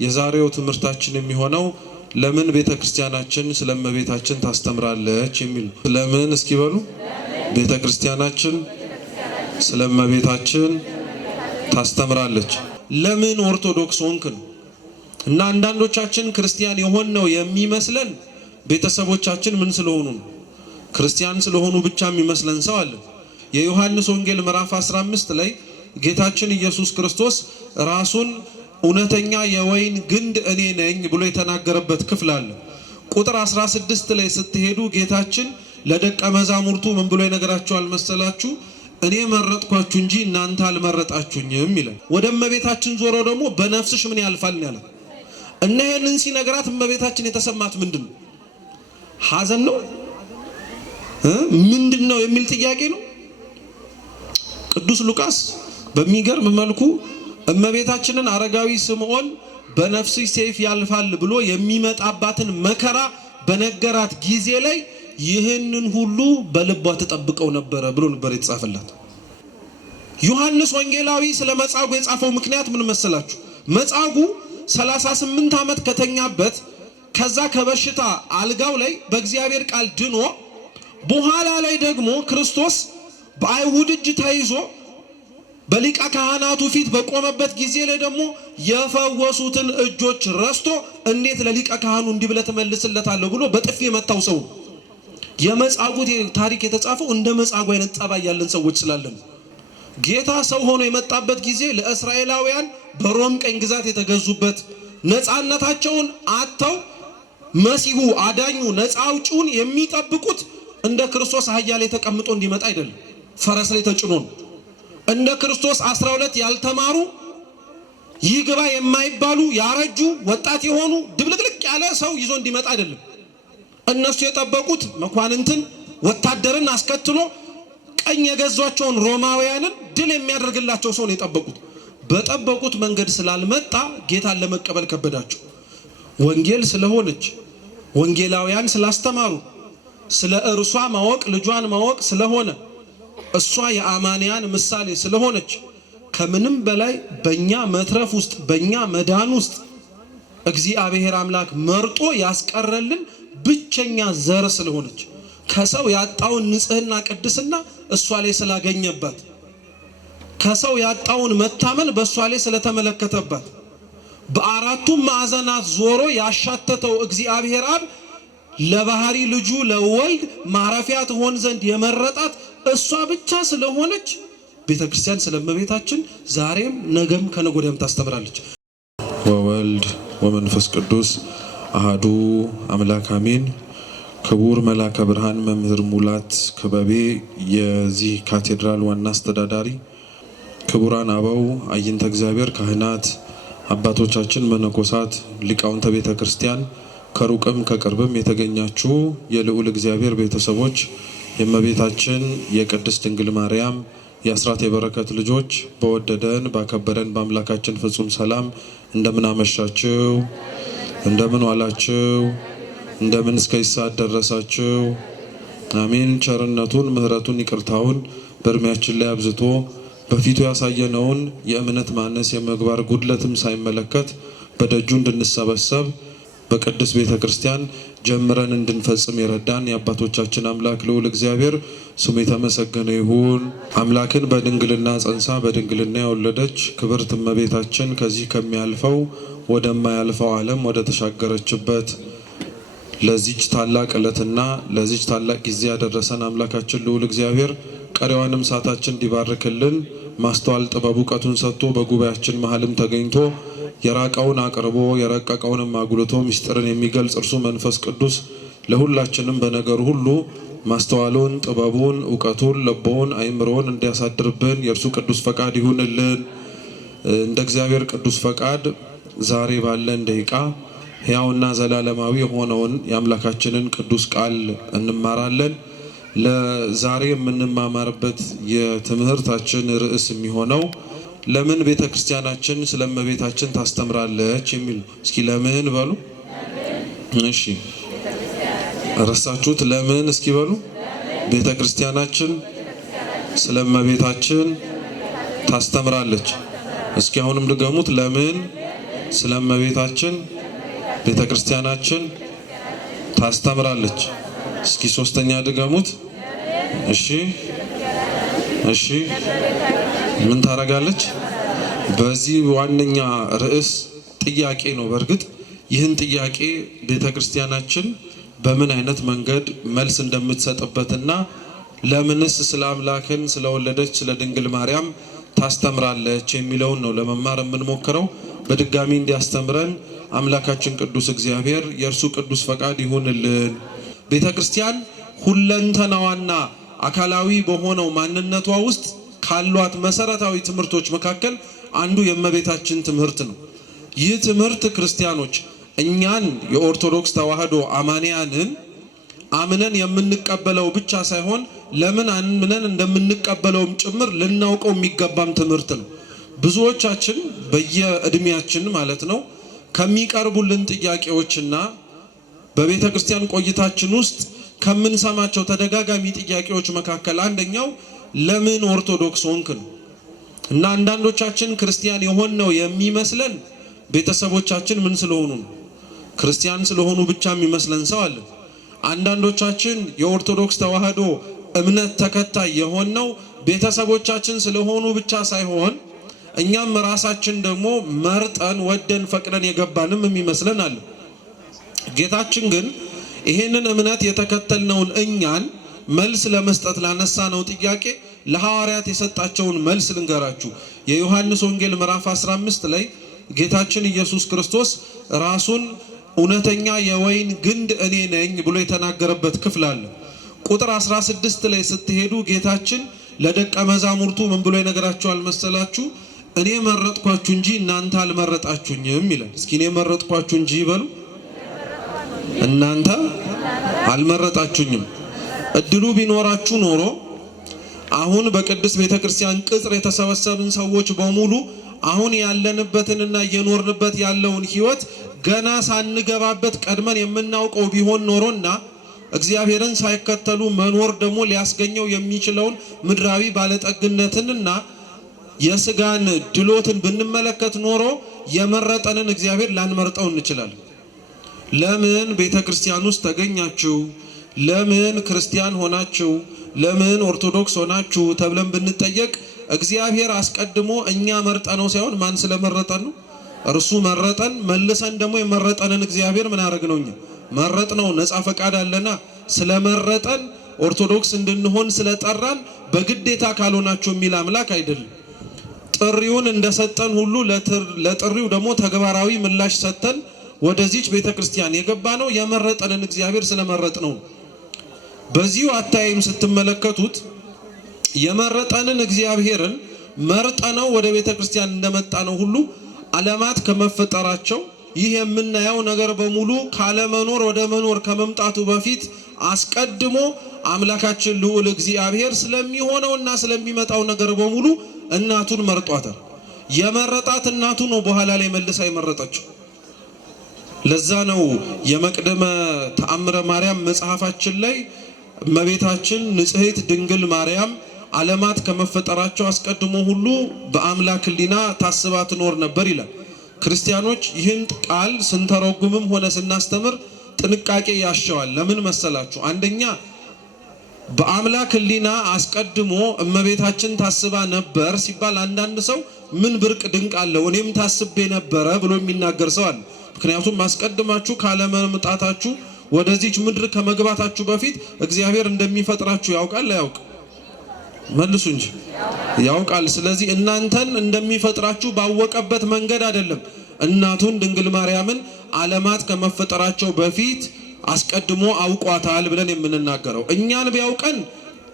የዛሬው ትምህርታችን የሚሆነው ለምን ቤተክርስቲያናችን ስለእመቤታችን ታስተምራለች የሚል። ለምን እስኪ በሉ። ቤተክርስቲያናችን ስለእመቤታችን ታስተምራለች። ለምን ኦርቶዶክስ ሆንክ ነው። እና አንዳንዶቻችን ክርስቲያን የሆነው የሚመስለን ቤተሰቦቻችን ምን ስለሆኑ ነው። ክርስቲያን ስለሆኑ ብቻ የሚመስለን ሰው አለ። የዮሐንስ ወንጌል ምዕራፍ 15 ላይ ጌታችን ኢየሱስ ክርስቶስ ራሱን እውነተኛ የወይን ግንድ እኔ ነኝ ብሎ የተናገረበት ክፍል አለ። ቁጥር 16 ላይ ስትሄዱ ጌታችን ለደቀ መዛሙርቱ ምን ብሎ ይነግራቸዋል መሰላችሁ? እኔ መረጥኳችሁ እንጂ እናንተ አልመረጣችሁኝም ይላል። ወደ እመቤታችን ዞሮ ደግሞ በነፍስሽ ምን ያልፋል ያለ እና ይሄንን ሲነግራት እመቤታችን የተሰማት ምንድነው? ሐዘን ነው ምንድነው የሚል ጥያቄ ነው። ቅዱስ ሉቃስ በሚገርም መልኩ እመቤታችንን አረጋዊ ስምዖን በነፍስሽ ሰይፍ ያልፋል ብሎ የሚመጣባትን መከራ በነገራት ጊዜ ላይ ይህንን ሁሉ በልቧ ተጠብቀው ነበር ብሎ ነበር የተጻፈላት። ዮሐንስ ወንጌላዊ ስለ መጻጉዕ የጻፈው ምክንያት ምን መሰላችሁ? መጻጉዕ 38 ዓመት ከተኛበት ከዛ ከበሽታ አልጋው ላይ በእግዚአብሔር ቃል ድኖ በኋላ ላይ ደግሞ ክርስቶስ በአይሁድ እጅ ተይዞ በሊቀ ካህናቱ ፊት በቆመበት ጊዜ ላይ ደግሞ የፈወሱትን እጆች ረስቶ እንዴት ለሊቀ ካህኑ እንዲህ ብለህ ትመልስለታለህ ብሎ በጥፊ የመታው ሰው። የመጻጉዕ ታሪክ የተጻፈው እንደ መጻጉዕ አይነት ጸባይ ያለን ሰዎች ስላለን ጌታ ሰው ሆኖ የመጣበት ጊዜ ለእስራኤላውያን በሮም ቀኝ ግዛት የተገዙበት ነፃነታቸውን አጥተው መሲሁ አዳኙ ነፃ አውጪውን የሚጠብቁት እንደ ክርስቶስ አህያ ላይ ተቀምጦ እንዲመጣ አይደለም፣ ፈረስ ላይ ተጭኖ ነው። እንደ ክርስቶስ 12 ያልተማሩ ይግባ የማይባሉ ያረጁ ወጣት የሆኑ ድብልቅልቅ ያለ ሰው ይዞ እንዲመጣ አይደለም። እነሱ የጠበቁት መኳንንትን ወታደርን አስከትሎ ቀኝ የገዟቸውን ሮማውያንን ድል የሚያደርግላቸው ሰው ነው የጠበቁት። በጠበቁት መንገድ ስላልመጣ ጌታን ለመቀበል ከበዳቸው። ወንጌል ስለሆነች ወንጌላውያን ስላስተማሩ ስለ እርሷ ማወቅ ልጇን ማወቅ ስለሆነ እሷ የአማንያን ምሳሌ ስለሆነች ከምንም በላይ በእኛ መትረፍ ውስጥ በእኛ መዳን ውስጥ እግዚአብሔር አምላክ መርጦ ያስቀረልን ብቸኛ ዘር ስለሆነች ከሰው ያጣውን ንጽህና ቅድስና እሷ ላይ ስላገኘባት ከሰው ያጣውን መታመን በእሷ ላይ ስለተመለከተባት በአራቱም ማዕዘናት ዞሮ ያሻተተው እግዚአብሔር አብ ለባህሪ ልጁ ለወልድ ማረፊያ ትሆን ዘንድ የመረጣት እሷ ብቻ ስለሆነች ቤተክርስቲያን ስለእመቤታችን ዛሬም ነገም ከነገ ወዲያም ታስተምራለች። ወወልድ ወመንፈስ ቅዱስ አሃዱ አምላክ አሜን። ክቡር መላከ ብርሃን መምህር ሙላት ክበቤ የዚህ ካቴድራል ዋና አስተዳዳሪ፣ ክቡራን አበው አይንተ እግዚአብሔር ካህናት፣ አባቶቻችን መነኮሳት፣ ሊቃውንተ ቤተክርስቲያን፣ ከሩቅም ከቅርብም የተገኛችሁ የልዑል እግዚአብሔር ቤተሰቦች፣ የእመቤታችን የቅድስት ድንግል ማርያም የአስራት የበረከት ልጆች በወደደን ባከበረን በአምላካችን ፍጹም ሰላም እንደምን አመሻችሁ? እንደምን ዋላችሁ? እንደምን እስከ ሰዓት ደረሳችሁ? አሜን። ቸርነቱን ምሕረቱን ይቅርታውን በእድሜያችን ላይ አብዝቶ በፊቱ ያሳየነውን የእምነት ማነስ የምግባር ጉድለትም ሳይመለከት በደጁ እንድንሰበሰብ በቅድስት ቤተክርስቲያን ጀምረን እንድንፈጽም የረዳን የአባቶቻችን አምላክ ልዑል እግዚአብሔር ስሙ የተመሰገነ ይሁን። አምላክን በድንግልና ጸንሳ በድንግልና የወለደች ክብርት እመቤታችን ከዚህ ከሚያልፈው ወደማያልፈው ዓለም ወደ ተሻገረችበት ለዚች ታላቅ ዕለትና ለዚች ታላቅ ጊዜ ያደረሰን አምላካችን ልዑል እግዚአብሔር ቀሪዋንም ሰዓታችን እንዲባርክልን ማስተዋል ጥበብ ዕውቀቱን ሰጥቶ በጉባኤያችን መሃልም ተገኝቶ የራቀውን አቅርቦ የረቀቀውንም አጉልቶ ምስጢርን የሚገልጽ እርሱ መንፈስ ቅዱስ ለሁላችንም በነገር ሁሉ ማስተዋሉን ጥበቡን ዕውቀቱን ልቦውን አይምሮውን እንዲያሳድርብን የእርሱ ቅዱስ ፈቃድ ይሁንልን። እንደ እግዚአብሔር ቅዱስ ፈቃድ ዛሬ ባለን ደቂቃ ሕያውና ዘላለማዊ የሆነውን የአምላካችንን ቅዱስ ቃል እንማራለን። ለዛሬ የምንማማርበት የትምህርታችን ርዕስ የሚሆነው ለምን ቤተክርስቲያናችን ስለእመቤታችን ታስተምራለች የሚል። እስኪ ለምን በሉ። እሺ ረሳችሁት? ለምን እስኪ በሉ። ቤተክርስቲያናችን ስለእመቤታችን ታስተምራለች። እስኪ አሁንም ድገሙት። ለምን ስለመቤታችን ቤተክርስቲያናችን ታስተምራለች። እስኪ ሶስተኛ ድገሙት። እሺ ምን ታረጋለች? በዚህ ዋነኛ ርዕስ ጥያቄ ነው። በእርግጥ ይህን ጥያቄ ቤተክርስቲያናችን በምን አይነት መንገድ መልስ እንደምትሰጥበትና ለምንስ ስለ አምላክን ስለወለደች ስለ ድንግል ማርያም ታስተምራለች የሚለውን ነው ለመማር የምንሞክረው። በድጋሚ እንዲያስተምረን አምላካችን ቅዱስ እግዚአብሔር የእርሱ ቅዱስ ፈቃድ ይሁንልን። ቤተክርስቲያን ሁለንተናዋና አካላዊ በሆነው ማንነቷ ውስጥ ካሏት መሰረታዊ ትምህርቶች መካከል አንዱ የእመቤታችን ትምህርት ነው። ይህ ትምህርት ክርስቲያኖች እኛን የኦርቶዶክስ ተዋሕዶ አማንያንን አምነን የምንቀበለው ብቻ ሳይሆን ለምን አምነን እንደምንቀበለውም ጭምር ልናውቀው የሚገባም ትምህርት ነው። ብዙዎቻችን በየእድሜያችን ማለት ነው ከሚቀርቡልን ጥያቄዎችና በቤተ ክርስቲያን ቆይታችን ውስጥ ከምንሰማቸው ተደጋጋሚ ጥያቄዎች መካከል አንደኛው ለምን ኦርቶዶክስ ሆንክ ነው። እና አንዳንዶቻችን ክርስቲያን የሆነው የሚመስለን ቤተሰቦቻችን ምን ስለሆኑ ነው፣ ክርስቲያን ስለሆኑ ብቻ የሚመስለን ሰው አለ። አንዳንዶቻችን የኦርቶዶክስ ተዋሕዶ እምነት ተከታይ የሆነው ቤተሰቦቻችን ስለሆኑ ብቻ ሳይሆን እኛም ራሳችን ደግሞ መርጠን ወደን ፈቅደን የገባንም የሚመስለን አለ። ጌታችን ግን ይሄንን እምነት የተከተልነውን እኛን መልስ ለመስጠት ላነሳነው ጥያቄ ለሐዋርያት የሰጣቸውን መልስ ልንገራችሁ። የዮሐንስ ወንጌል ምዕራፍ 15 ላይ ጌታችን ኢየሱስ ክርስቶስ ራሱን እውነተኛ የወይን ግንድ እኔ ነኝ ብሎ የተናገረበት ክፍል አለ። ቁጥር 16 ላይ ስትሄዱ ጌታችን ለደቀ መዛሙርቱ ምን ብሎ ይነግራቸዋል መሰላችሁ? እኔ መረጥኳችሁ እንጂ እናንተ አልመረጣችሁኝም ይላል። እስኪ እኔ መረጥኳችሁ እንጂ ይበሉ። እናንተ አልመረጣችሁኝም። እድሉ ቢኖራችሁ ኖሮ አሁን በቅድስት ቤተክርስቲያን ቅጽር የተሰበሰብን ሰዎች በሙሉ አሁን ያለንበትንና እየኖርንበት ያለውን ሕይወት ገና ሳንገባበት ቀድመን የምናውቀው ቢሆን ኖሮና እግዚአብሔርን ሳይከተሉ መኖር ደግሞ ሊያስገኘው የሚችለውን ምድራዊ ባለጠግነትንና የስጋን ድሎትን ብንመለከት ኖሮ የመረጠንን እግዚአብሔር ላንመርጠው እንችላለን። ለምን ቤተክርስቲያን ውስጥ ተገኛችሁ? ለምን ክርስቲያን ሆናችሁ? ለምን ኦርቶዶክስ ሆናችሁ ተብለን ብንጠየቅ እግዚአብሔር አስቀድሞ እኛ መርጠነው ሳይሆን ማን ስለመረጠን ነው? እርሱ መረጠን። መልሰን ደግሞ የመረጠንን እግዚአብሔር ምን አደረግነው? እኛ መረጥነው። ነፃ ፈቃድ አለና ስለመረጠን ኦርቶዶክስ እንድንሆን ስለጠራን በግዴታ ካልሆናችሁ የሚል አምላክ አይደለም። ጥሪውን እንደሰጠን ሁሉ ለጥሪው ደግሞ ተግባራዊ ምላሽ ሰጥተን ወደዚች ቤተክርስቲያን የገባነው የመረጠንን እግዚአብሔር ስለመረጥነው። በዚሁ አታይም ስትመለከቱት የመረጠንን እግዚአብሔርን መርጠነው ወደ ቤተክርስቲያን እንደመጣ ነው ሁሉ ዓለማት ከመፈጠራቸው ይህ የምናየው ነገር በሙሉ ካለመኖር ወደ መኖር ከመምጣቱ በፊት አስቀድሞ አምላካችን ልዑል እግዚአብሔር ስለሚሆነውና ስለሚመጣው ነገር በሙሉ እናቱን መርጧታል። የመረጣት እናቱ ነው በኋላ ላይ መልሳ የመረጠችው። ለዛ ነው የመቅደመ ተአምረ ማርያም መጽሐፋችን ላይ እመቤታችን ንጽሕት ድንግል ማርያም ዓለማት ከመፈጠራቸው አስቀድሞ ሁሉ በአምላክ ሕሊና ታስባ ትኖር ነበር ይላል። ክርስቲያኖች ይህን ቃል ስንተረጉምም ሆነ ስናስተምር ጥንቃቄ ያሻዋል። ለምን መሰላችሁ? አንደኛ በአምላክ ሕሊና አስቀድሞ እመቤታችን ታስባ ነበር ሲባል አንዳንድ ሰው ምን ብርቅ ድንቅ አለው እኔም ታስቤ ነበረ ብሎ የሚናገር ሰው አለ። ምክንያቱም አስቀድማችሁ ካለመምጣታችሁ ወደዚች ምድር ከመግባታችሁ በፊት እግዚአብሔር እንደሚፈጥራችሁ ያውቃል አያውቅ? መልሱ እንጂ ያውቃል። ስለዚህ እናንተን እንደሚፈጥራችሁ ባወቀበት መንገድ አይደለም እናቱን ድንግል ማርያምን ዓለማት ከመፈጠራቸው በፊት አስቀድሞ አውቋታል ብለን የምንናገረው። እኛን ቢያውቀን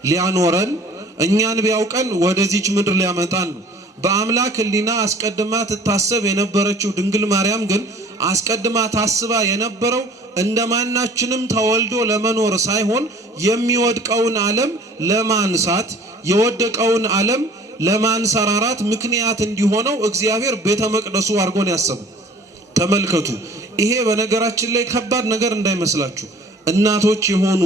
ሊያኖረን፣ እኛን ቢያውቀን ወደዚች ምድር ሊያመጣን ነው። በአምላክ ሕሊና አስቀድማ ትታሰብ የነበረችው ድንግል ማርያም ግን አስቀድማ ታስባ የነበረው እንደማናችንም ተወልዶ ለመኖር ሳይሆን የሚወድቀውን ዓለም ለማንሳት የወደቀውን ዓለም ለማንሰራራት ምክንያት እንዲሆነው እግዚአብሔር ቤተ መቅደሱ አድርጎን ያሰቡ። ተመልከቱ። ይሄ በነገራችን ላይ ከባድ ነገር እንዳይመስላችሁ። እናቶች የሆኑ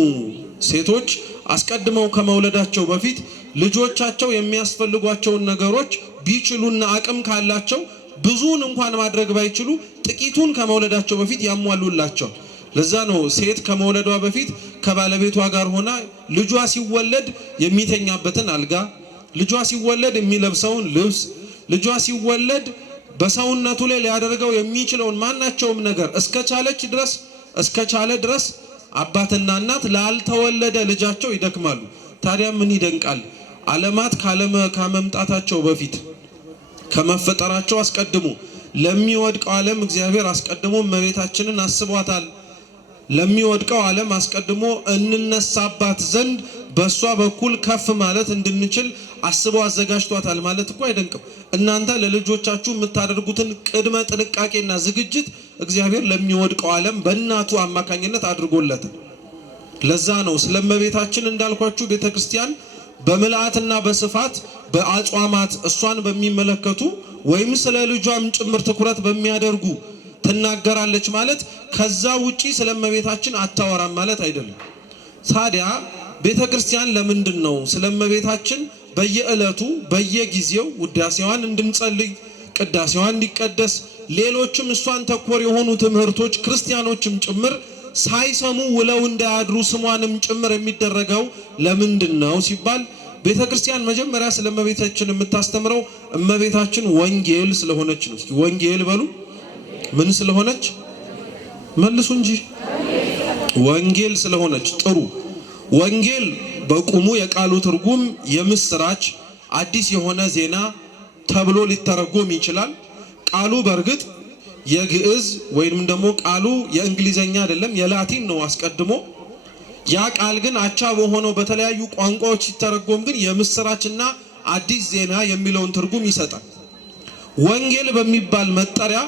ሴቶች አስቀድመው ከመውለዳቸው በፊት ልጆቻቸው የሚያስፈልጓቸውን ነገሮች ቢችሉና አቅም ካላቸው ብዙን እንኳን ማድረግ ባይችሉ ጥቂቱን ከመውለዳቸው በፊት ያሟሉላቸው። ለዛ ነው ሴት ከመውለዷ በፊት ከባለቤቷ ጋር ሆና ልጇ ሲወለድ የሚተኛበትን አልጋ፣ ልጇ ሲወለድ የሚለብሰውን ልብስ፣ ልጇ ሲወለድ በሰውነቱ ላይ ሊያደርገው የሚችለውን ማናቸውም ነገር እስከቻለ ድረስ አባትና እናት ላልተወለደ ልጃቸው ይደክማሉ። ታዲያ ምን ይደንቃል? ዓለማት ከመምጣታቸው በፊት ከመፈጠራቸው አስቀድሞ ለሚወድቀው ዓለም እግዚአብሔር አስቀድሞ እመቤታችንን አስቧታል። ለሚወድቀው ዓለም አስቀድሞ እንነሳባት ዘንድ በሷ በኩል ከፍ ማለት እንድንችል አስቦ አዘጋጅቷታል ማለት እኮ አይደንቅም? እናንተ ለልጆቻችሁ የምታደርጉትን ቅድመ ጥንቃቄና ዝግጅት እግዚአብሔር ለሚወድቀው ዓለም በእናቱ አማካኝነት አድርጎለታል። ለዛ ነው ስለእመቤታችን እንዳልኳችሁ ቤተክርስቲያን በምልአትና በስፋት በአጽዋማት እሷን በሚመለከቱ ወይም ስለ ልጇም ጭምር ትኩረት በሚያደርጉ ትናገራለች ማለት ከዛ ውጪ ስለእመቤታችን አታወራም ማለት አይደለም። ታዲያ ቤተክርስቲያን ለምንድን ነው ስለእመቤታችን በየዕለቱ በየጊዜው ውዳሴዋን እንድንጸልይ፣ ቅዳሴዋን እንዲቀደስ፣ ሌሎችም እሷን ተኮር የሆኑ ትምህርቶች ክርስቲያኖችም ጭምር ሳይሰሙ ውለው እንዳያድሩ ስሟንም ጭምር የሚደረገው ለምንድን ነው ሲባል ቤተክርስቲያን መጀመሪያ ስለእመቤታችን የምታስተምረው እመቤታችን ወንጌል ስለሆነች ነው። እስኪ ወንጌል በሉ። ምን ስለሆነች? መልሱ እንጂ። ወንጌል ስለሆነች። ጥሩ። ወንጌል በቁሙ የቃሉ ትርጉም የምስራች፣ አዲስ የሆነ ዜና ተብሎ ሊተረጎም ይችላል። ቃሉ በእርግጥ የግዕዝ ወይንም ደግሞ ቃሉ የእንግሊዘኛ አይደለም የላቲን ነው አስቀድሞ። ያ ቃል ግን አቻ በሆነው በተለያዩ ቋንቋዎች ሲተረጎም ግን የምስራችና አዲስ ዜና የሚለውን ትርጉም ይሰጣል። ወንጌል በሚባል መጠሪያ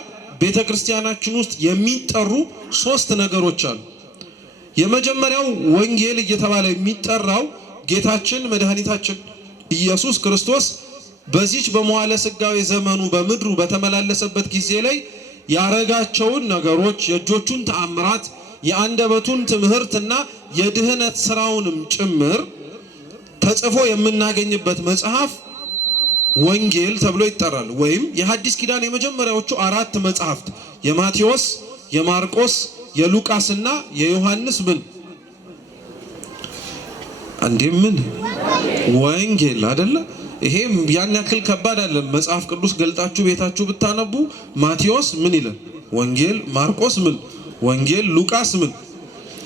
ቤተክርስቲያናችን ውስጥ የሚጠሩ 3 ነገሮች አሉ። የመጀመሪያው ወንጌል እየተባለ የሚጠራው ጌታችን መድኃኒታችን ኢየሱስ ክርስቶስ በዚች በመዋዕለ ሥጋዌ ዘመኑ በምድሩ በተመላለሰበት ጊዜ ላይ ያረጋቸውን ነገሮች፣ የእጆቹን ተአምራት፣ የአንደበቱን ትምህርትና የድህነት ስራውንም ጭምር ተጽፎ የምናገኝበት መጽሐፍ ወንጌል ተብሎ ይጠራል። ወይም የሐዲስ ኪዳን የመጀመሪያዎቹ 4 መጽሐፍት የማቴዎስ፣ የማርቆስ፣ የሉቃስና የዮሐንስ ምን ወንጌል አይደለ? ይሄ ያን ያክል ከባድ አይደለም። መጽሐፍ ቅዱስ ገልጣችሁ ቤታችሁ ብታነቡ ማቴዎስ ምን ይላል? ወንጌል። ማርቆስ ምን ወንጌል። ሉቃስ ምን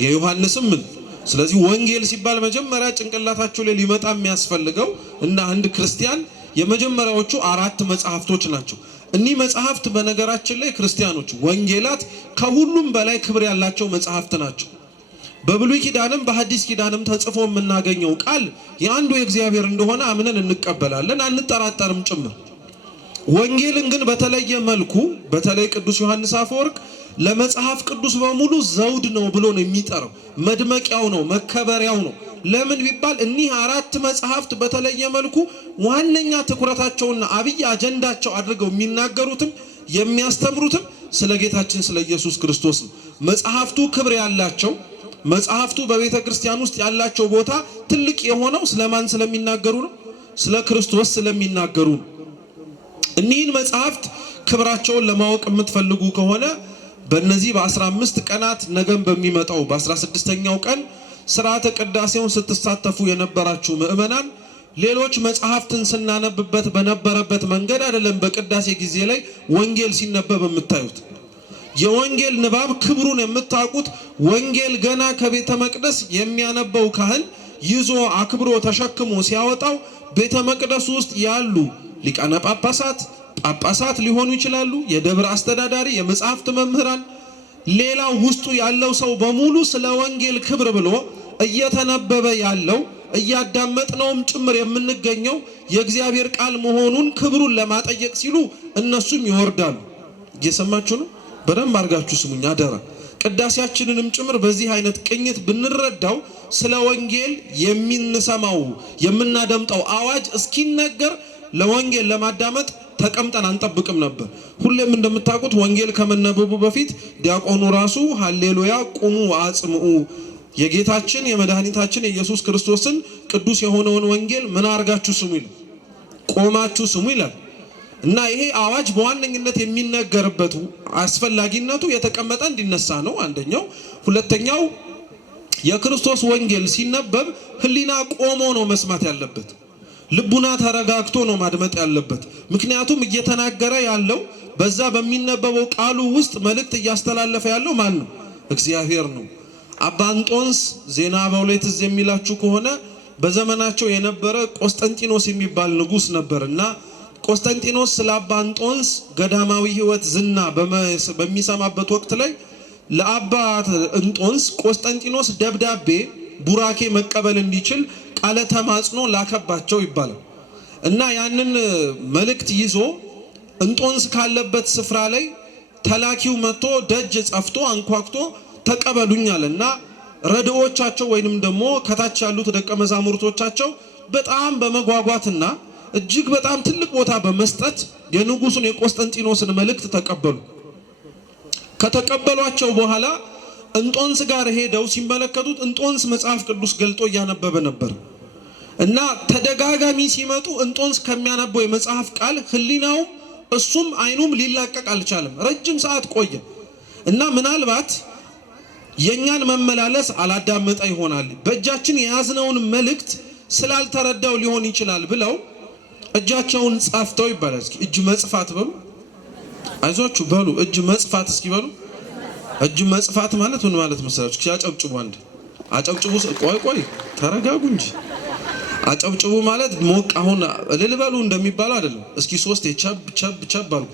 የዮሐንስም ምን። ስለዚህ ወንጌል ሲባል መጀመሪያ ጭንቅላታችሁ ላይ ሊመጣ የሚያስፈልገው እና አንድ ክርስቲያን የመጀመሪያዎቹ 4 መጽሐፍቶች ናቸው። እኒህ መጽሐፍት በነገራችን ላይ ክርስቲያኖች ወንጌላት ከሁሉም በላይ ክብር ያላቸው መጽሐፍት ናቸው። በብሉይ ኪዳንም በሐዲስ ኪዳንም ተጽፎ የምናገኘው ቃል የአንዱ የእግዚአብሔር እንደሆነ አምነን እንቀበላለን፣ አንጠራጠርም ጭምር። ወንጌልን ግን በተለየ መልኩ በተለይ ቅዱስ ዮሐንስ አፈወርቅ ለመጽሐፍ ቅዱስ በሙሉ ዘውድ ነው ብሎ ነው የሚጠራው። መድመቂያው ነው፣ መከበሪያው ነው። ለምን ቢባል እኒህ 4 መጽሐፍት በተለየ መልኩ ዋነኛ ትኩረታቸውና አብይ አጀንዳቸው አድርገው የሚናገሩትም የሚያስተምሩትም ስለ ጌታችን ስለ ኢየሱስ ክርስቶስ ነው። መጽሐፍቱ ክብር ያላቸው፣ መጽሐፍቱ በቤተ ክርስቲያን ውስጥ ያላቸው ቦታ ትልቅ የሆነው ስለማን ስለሚናገሩ ነው? ስለ ክርስቶስ ስለሚናገሩ ነው። እኒህን መጽሐፍት ክብራቸውን ለማወቅ የምትፈልጉ ከሆነ በእነዚህ በ15 ቀናት ነገም በሚመጣው በ16ኛው ቀን ስርዓተ ቅዳሴውን ስትሳተፉ የነበራችሁ ምእመናን ሌሎች መጽሐፍትን ስናነብበት በነበረበት መንገድ አይደለም በቅዳሴ ጊዜ ላይ ወንጌል ሲነበብ የምታዩት። የወንጌል ንባብ ክብሩን የምታውቁት ወንጌል ገና ከቤተ መቅደስ የሚያነበው ካህን ይዞ አክብሮ ተሸክሞ ሲያወጣው ቤተ መቅደስ ውስጥ ያሉ ሊቃነ ጳጳሳት ሊሆኑ ይችላሉ፣ የደብረ አስተዳዳሪ፣ የመጽሐፍት መምህራን፣ ሌላው ውስጡ ያለው ሰው በሙሉ ስለ ወንጌል ክብር ብሎ እየተነበበ ያለው እያዳመጥነውም ጭምር የምንገኘው የእግዚአብሔር ቃል መሆኑን ክብሩን ለማጠየቅ ሲሉ እነሱም ይወርዳሉ። እየሰማችሁ ነው? በደንብ አድርጋችሁ ስሙኝ አደራ። ቅዳሴያችንንም ጭምር በዚህ አይነት ቅኝት ብንረዳው ስለ ወንጌል የምንሰማው የምናደምጠው አዋጅ እስኪነገር ለወንጌል ለማዳመጥ ተቀምጠን አንጠብቅም ነበር። ሁሌም እንደምታውቁት ወንጌል ከመነበቡ በፊት ዲያቆኑ ራሱ ሃሌሉያ ቁሙ አጽምኡ የጌታችን የመድኃኒታችን የኢየሱስ ክርስቶስን ቅዱስ የሆነውን ወንጌል ምን አርጋችሁ ስሙ ይላል፣ ቆማችሁ ስሙ ይላል። እና ይሄ አዋጅ በዋነኝነት የሚነገርበት አስፈላጊነቱ የተቀመጠ እንዲነሳ ነው አንደኛው። ሁለተኛው የክርስቶስ ወንጌል ሲነበብ ህሊና ቆሞ ነው መስማት ያለበት። ልቡና ተረጋግቶ ነው ማድመጥ ያለበት። ምክንያቱም እየተናገረ ያለው በዛ በሚነበበው ቃሉ ውስጥ መልእክት እያስተላለፈ ያለው ማን ነው? እግዚአብሔር ነው። አባ እንጦንስ ዜና አበው ላይ ትዝ የሚላችሁ ከሆነ በዘመናቸው የነበረ ቆስጠንጢኖስ የሚባል ንጉስ ነበርና ቆስጠንጢኖስ ስለ አባ እንጦንስ ገዳማዊ ህይወት ዝና በሚሰማበት ወቅት ላይ ለአባ እንጦንስ ቆስጠንጢኖስ ደብዳቤ ቡራኬ መቀበል እንዲችል ቃለ ተማጽኖ ላከባቸው ይባላል። እና ያንን መልእክት ይዞ እንጦንስ ካለበት ስፍራ ላይ ተላኪው መጥቶ ደጅ ጸፍቶ አንኳክቶ ተቀበሉኛልና ረድኦቻቸው ወይንም ደግሞ ከታች ያሉት ደቀ መዛሙርቶቻቸው በጣም በመጓጓትና እጅግ በጣም ትልቅ ቦታ በመስጠት የንጉሱን የቆስጠንጢኖስን መልእክት ተቀበሉ። ከተቀበሏቸው በኋላ እንጦንስ ጋር ሄደው ሲመለከቱት እንጦንስ መጽሐፍ ቅዱስ ገልጦ እያነበበ ነበር እና ተደጋጋሚ ሲመጡ እንጦንስ ከሚያነበው የመጽሐፍ ቃል ህሊናውም እሱም አይኑም ሊላቀቅ አልቻለም። ረጅም ሰዓት ቆየ እና ምናልባት የኛን መመላለስ አላዳመጠ ይሆናል፣ በእጃችን የያዝነውን መልእክት ስላልተረዳው ሊሆን ይችላል ብለው እጃቸውን ጻፍተው ይባላል። እስኪ እጅ መጽፋት በሉ፣ አይዟችሁ በሉ፣ እጅ መጽፋት እስኪ በሉ። እጅ መጽፋት ማለት ምን ማለት መሰላችሁ? ሲያጨብጭቡ አንድ አጨብጭቡ። ቆይ ተረጋጉ እንጂ አጨብጭቡ ማለት ሞቅ አሁን እልል በሉ እንደሚባለው አይደለም። እስኪ ሶስት ቸብ አሉ።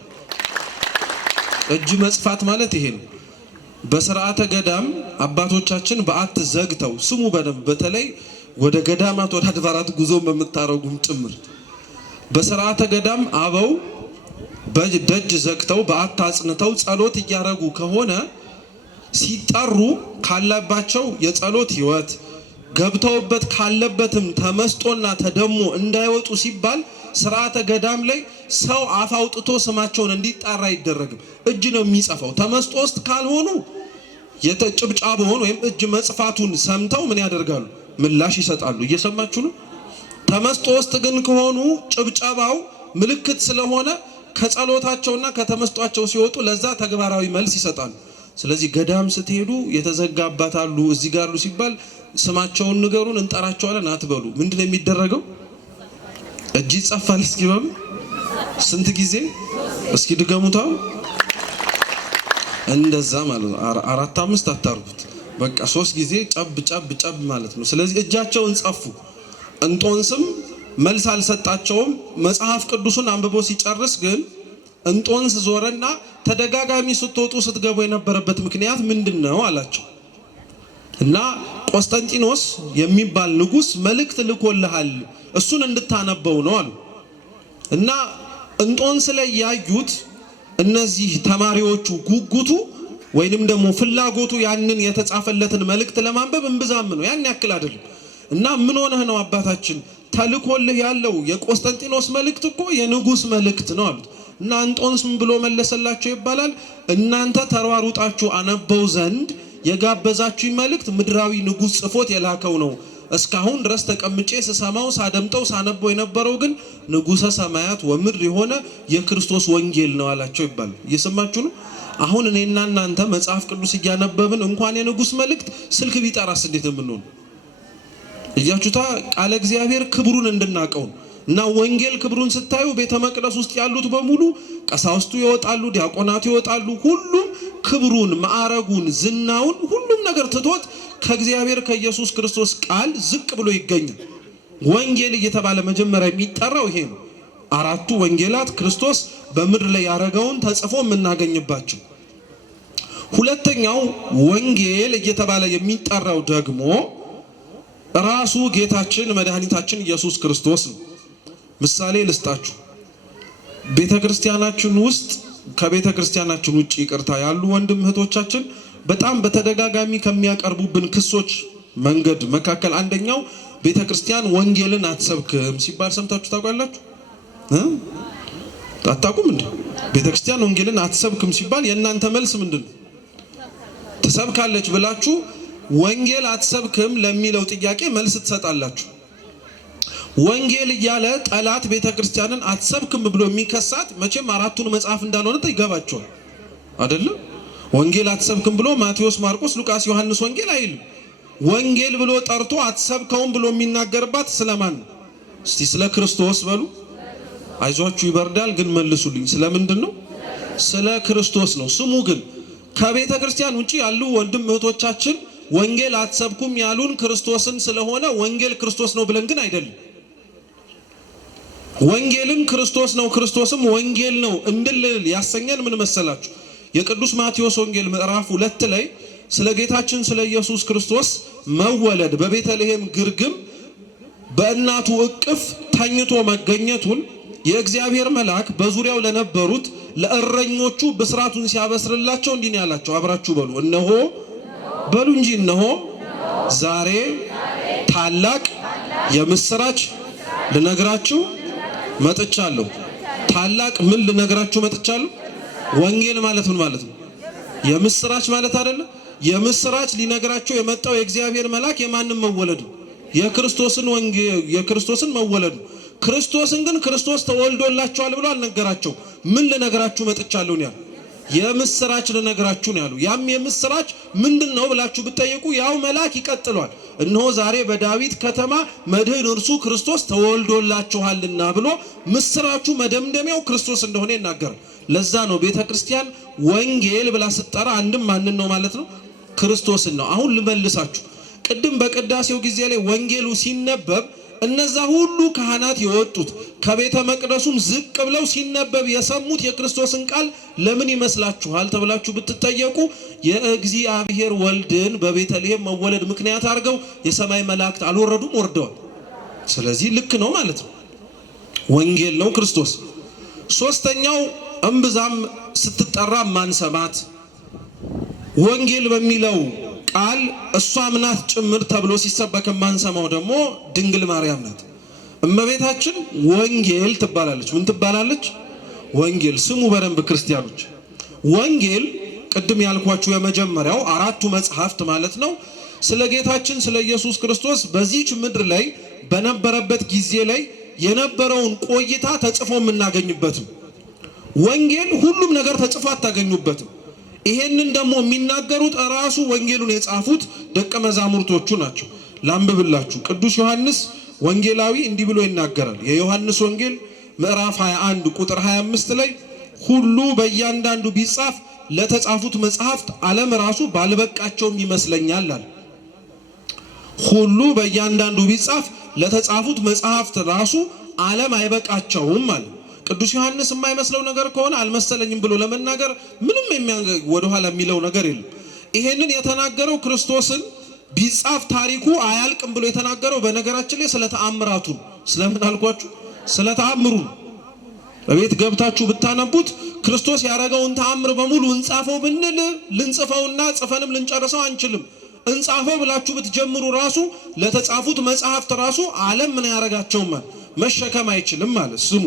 እጅ መጽፋት ማለት ይሄ ነው። በስርዓተ ገዳም አባቶቻችን በአት ዘግተው ስሙ በደንብ በተለይ ወደ ገዳማት ወደ አድባራት ጉዞ በመታረጉም ጭምር በስርዓተ ገዳም አበው በደጅ ዘግተው በአት አጽንተው ጸሎት እያረጉ ከሆነ ሲጠሩ ካለባቸው የጸሎት ህይወት ገብተውበት ካለበትም ተመስጦና ተደሞ እንዳይወጡ ሲባል ስርዓተ ገዳም ላይ ሰው አፍ አውጥቶ ስማቸውን እንዲጣራ አይደረግም። እጅ ነው የሚጽፈው። ተመስጦ ውስጥ ካልሆኑ የተጭብጫቦውን ወይም እጅ መጽፋቱን ሰምተው ምን ያደርጋሉ? ምላሽ ይሰጣሉ። እየሰማችሁ ነው? ተመስጦ ውስጥ ግን ከሆኑ ጭብጨባው ምልክት ስለሆነ ከጸሎታቸውና ከተመስጧቸው ሲወጡ ለዛ ተግባራዊ መልስ ይሰጣሉ። ስለዚህ ገዳም ስትሄዱ የተዘጋ አባት አሉ እዚህ ጋር አሉ ሲባል ስማቸውን ንገሩን እንጠራቸዋለን አትበሉ። ምንድነው የሚደረገው? እጅ ይጻፋል። እስኪ በሉ ስንት ጊዜ? እስኪ ድገሙታው። እንደዛ ማለት ነው። 4 5 አታርጉት። በቃ 3 ጊዜ ጨብ ማለት ነው። ስለዚህ እጃቸውን ጻፉ። እንጦንስም መልስ አልሰጣቸውም። መጽሐፍ ቅዱስን አንብቦ ሲጨርስ ግን እንጦንስ ዞረና ተደጋጋሚ ስትወጡ ስትገቡ የነበረበት ምክንያት ምንድነው አላቸው። እና ቆስጠንጢኖስ የሚባል ንጉስ መልእክት ልኮልሃል እሱን እንድታነበው ነው አሉ። እና እንጦንስ ላይ ያዩት እነዚህ ተማሪዎቹ ጉጉቱ ወይንም ደግሞ ፍላጎቱ ያንን የተጻፈለትን መልእክት ለማንበብ እንብዛም ነው፣ ያን ያክል አይደለም። እና ምን ሆነህ ነው አባታችን? ተልኮልህ ያለው የቆስጠንጢኖስ መልእክት እኮ የንጉስ መልእክት ነው አሉት። እና እንጦንስ ምን ብሎ መለሰላቸው ይባላል? እናንተ ተሯሩጣችሁ አነበው ዘንድ የጋበዛችሁኝ መልእክት ምድራዊ ንጉስ ጽፎት የላከው ነው። እስካሁን ድረስ ተቀምጬ ስሰማው ሳደምጠው ሳነበው የነበረው ግን ንጉሰ ሰማያት ወምድር የሆነ የክርስቶስ ወንጌል ነው አላቸው ይባላል። እየሰማችሁ ነው? አሁን እኔና እናንተ መጽሐፍ ቅዱስ እያነበብን እንኳን የንጉስ መልእክት ስልክ ቢጠራስ እንዴት የምንሆን? እያችሁታ ቃለ እግዚአብሔር ክብሩን እንድናቀው እና ወንጌል ክብሩን ስታዩ ቤተ መቅደስ ውስጥ ያሉት በሙሉ ቀሳውስቱ ይወጣሉ፣ ዲያቆናቱ ይወጣሉ። ሁሉም ክብሩን፣ ማዕረጉን፣ ዝናውን ሁሉም ነገር ትቶት ከእግዚአብሔር ከኢየሱስ ክርስቶስ ቃል ዝቅ ብሎ ይገኛል። ወንጌል እየተባለ መጀመሪያ የሚጠራው ይሄ ነው። 4ቱ ወንጌላት ክርስቶስ በምድር ላይ ያረጋውን ተጽፎ የምናገኝባቸው። ሁለተኛው ወንጌል እየተባለ የሚጠራው ደግሞ ራሱ ጌታችን መድኃኒታችን ኢየሱስ ክርስቶስ ነው። ምሳሌ ልስጣችሁ። ቤተክርስቲያናችን ውስጥ ከቤተክርስቲያናችን ውጪ ይቅርታ ያሉ ወንድም እህቶቻችን በጣም በተደጋጋሚ ከሚያቀርቡብን ክሶች መንገድ መካከል አንደኛው ቤተክርስቲያን ወንጌልን አትሰብክም ሲባል ሰምታችሁ ታውቃላችሁ? አታውቁም እንዴ? ቤተክርስቲያን ወንጌልን አትሰብክም ሲባል የእናንተ መልስ ምንድነው? ትሰብካለች ብላችሁ ወንጌል አትሰብክም ለሚለው ጥያቄ መልስ ትሰጣላችሁ። ወንጌል እያለ ጠላት ቤተክርስቲያንን አትሰብክም ብሎ የሚከሳት መቼም አራቱን መጽሐፍ እንዳልሆነ ይገባቸዋል አይደል? ወንጌል አትሰብክም ብሎ ማቴዎስ፣ ማርቆስ፣ ሉቃስ፣ ዮሐንስ ወንጌል አይልም። ወንጌል ብሎ ጠርቶ አትሰብከውም ብሎ የሚናገርባት ስለማን ነው? እስቲ ስለ ክርስቶስ በሉ። አይዟችሁ ይበርዳል ግን መልሱልኝ። ስለምንድን ነው? ስለ ክርስቶስ ነው። ስሙ ግን ከቤተ ክርስቲያን ውጪ ያሉ ወንድም እህቶቻችን ወንጌል አትሰብኩም ያሉን ክርስቶስን ስለሆነ ወንጌል ክርስቶስ ነው ብለን ግን አይደለም። ወንጌልም ክርስቶስ ነው፣ ክርስቶስም ወንጌል ነው እንድልል ያሰኘን ምን መሰላችሁ? የቅዱስ ማቴዎስ ወንጌል ምዕራፍ 2 ላይ ስለ ጌታችን ስለ ኢየሱስ ክርስቶስ መወለድ በቤተልሔም ግርግም በእናቱ እቅፍ ተኝቶ መገኘቱን የእግዚአብሔር መልአክ በዙሪያው ለነበሩት ለእረኞቹ ብስራቱን ሲያበስርላቸው እንዲህ ነው ያላቸው። አብራችሁ በሉ። እነሆ በሉ እንጂ እነሆ ዛሬ ታላቅ የምስራች ልነግራችሁ መጥቻለሁ። ታላቅ ምን ልነግራችሁ መጥቻለሁ? ወንጌል ማለት ምን ማለት ነው? የምስራች ማለት አይደለ? የምስራች ሊነግራቸው የመጣው የእግዚአብሔር መልአክ የማንም መወለድ ነው? የክርስቶስን ወንጌል የክርስቶስን መወለድ ነው። ክርስቶስን ግን ክርስቶስ ተወልዶላችኋል ብሎ አልነገራቸው። ምን ልነግራችሁ መጥቻለሁ ነው ያለው። የምስራች ልነግራችሁ ነው ያለው። ያም የምስራች ምንድነው ብላችሁ ብትጠይቁ ያው መልአክ ይቀጥሏል። እነሆ ዛሬ በዳዊት ከተማ መድህን እርሱ ክርስቶስ ተወልዶላችኋልና ብሎ ምስራቹ መደምደሚያው ክርስቶስ እንደሆነ ይናገራል። ለዛ ነው ቤተክርስቲያን ወንጌል ብላ ስትጠራ አንድም ማንን ነው ማለት ነው? ክርስቶስን ነው። አሁን ልመልሳችሁ። ቅድም በቅዳሴው ጊዜ ላይ ወንጌሉ ሲነበብ እነዛ ሁሉ ካህናት የወጡት ከቤተ መቅደሱም ዝቅ ብለው ሲነበብ የሰሙት የክርስቶስን ቃል ለምን ይመስላችኋል ተብላችሁ ብትጠየቁ የእግዚአብሔር ወልድን በቤተልሔም መወለድ ምክንያት አድርገው የሰማይ መላእክት አልወረዱም፣ ወርደዋል። ስለዚህ ልክ ነው ማለት ነው። ወንጌል ነው ክርስቶስ። ሶስተኛው እምብዛም ስትጠራ ማንሰማት ወንጌል በሚለው ቃል እሷም ናት ጭምር ተብሎ ሲሰበክ ማንሰማው ደግሞ ድንግል ማርያም ናት። እመቤታችን ወንጌል ትባላለች። ምን ትባላለች? ወንጌል። ስሙ በደንብ ክርስቲያኖች። ወንጌል ቅድም ያልኳችሁ የመጀመሪያው አራቱ መጽሐፍት ማለት ነው። ስለ ጌታችን ስለ ኢየሱስ ክርስቶስ በዚህች ምድር ላይ በነበረበት ጊዜ ላይ የነበረውን ቆይታ ተጽፎ የምናገኝበትም። ወንጌል ሁሉም ነገር ተጽፎ አታገኙበትም። ይሄንን ደግሞ የሚናገሩት ራሱ ወንጌሉን የጻፉት ደቀ መዛሙርቶቹ ናቸው። ላንብብላችሁ። ቅዱስ ዮሐንስ ወንጌላዊ እንዲህ ብሎ ይናገራል። የዮሐንስ ወንጌል ምዕራፍ 21 ቁጥር 25 ላይ ሁሉ በእያንዳንዱ ቢጻፍ ለተጻፉት መጽሐፍት ዓለም ራሱ ባልበቃቸውም ይመስለኛል አለ። ሁሉ በእያንዳንዱ ቢጻፍ ለተጻፉት መጽሐፍት ራሱ ዓለም አይበቃቸውም አለ። ቅዱስ ዮሐንስ የማይመስለው ነገር ከሆነ አልመሰለኝም ብሎ ለመናገር ምንም ወደኋላ የሚለው ነገር የለም። ይሄንን የተናገረው ክርስቶስን ቢጻፍ ታሪኩ አያልቅም ብሎ የተናገረው በነገራችን ላይ ስለ ተአምራቱ። ስለምን አልኳችሁ? ስለ ተአምሩ። በቤት ገብታችሁ ብታነቡት ክርስቶስ ያደረገውን ተአምር በሙሉ እንጻፈው ብንል ልንጽፈውና ጽፈንም ልንጨርሰው አንችልም። እንጻፈው ብላችሁ ብትጀምሩ ራሱ ለተጻፉት መጽሐፍት ራሱ ዓለም ምን ያደርጋቸውም መሸከም አይችልም ማለት ስሙ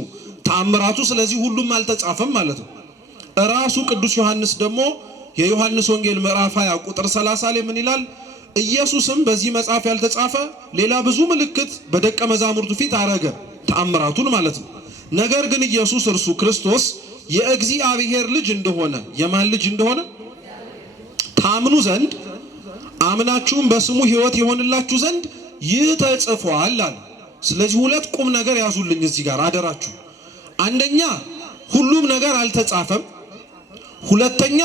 ተአምራቱ። ስለዚህ ሁሉም አልተጻፈም ማለት ነው። ራሱ ቅዱስ ዮሐንስ ደግሞ የዮሐንስ ወንጌል ምዕራፍ 20 ቁጥር 30 ላይ ምን ይላል? ኢየሱስም በዚህ መጽሐፍ ያልተጻፈ ሌላ ብዙ ምልክት በደቀ መዛሙርቱ ፊት አረገ፣ ተአምራቱን ማለት ነው። ነገር ግን ኢየሱስ እርሱ ክርስቶስ የእግዚአብሔር ልጅ እንደሆነ የማን ልጅ እንደሆነ ታምኑ ዘንድ አምናችሁም በስሙ ሕይወት ይሆንላችሁ ዘንድ ይህ ተጽፏል አለ። ስለዚህ ሁለት ቁም ነገር ያዙልኝ እዚህ ጋር አደራችሁ። አንደኛ ሁሉም ነገር አልተጻፈም። ሁለተኛ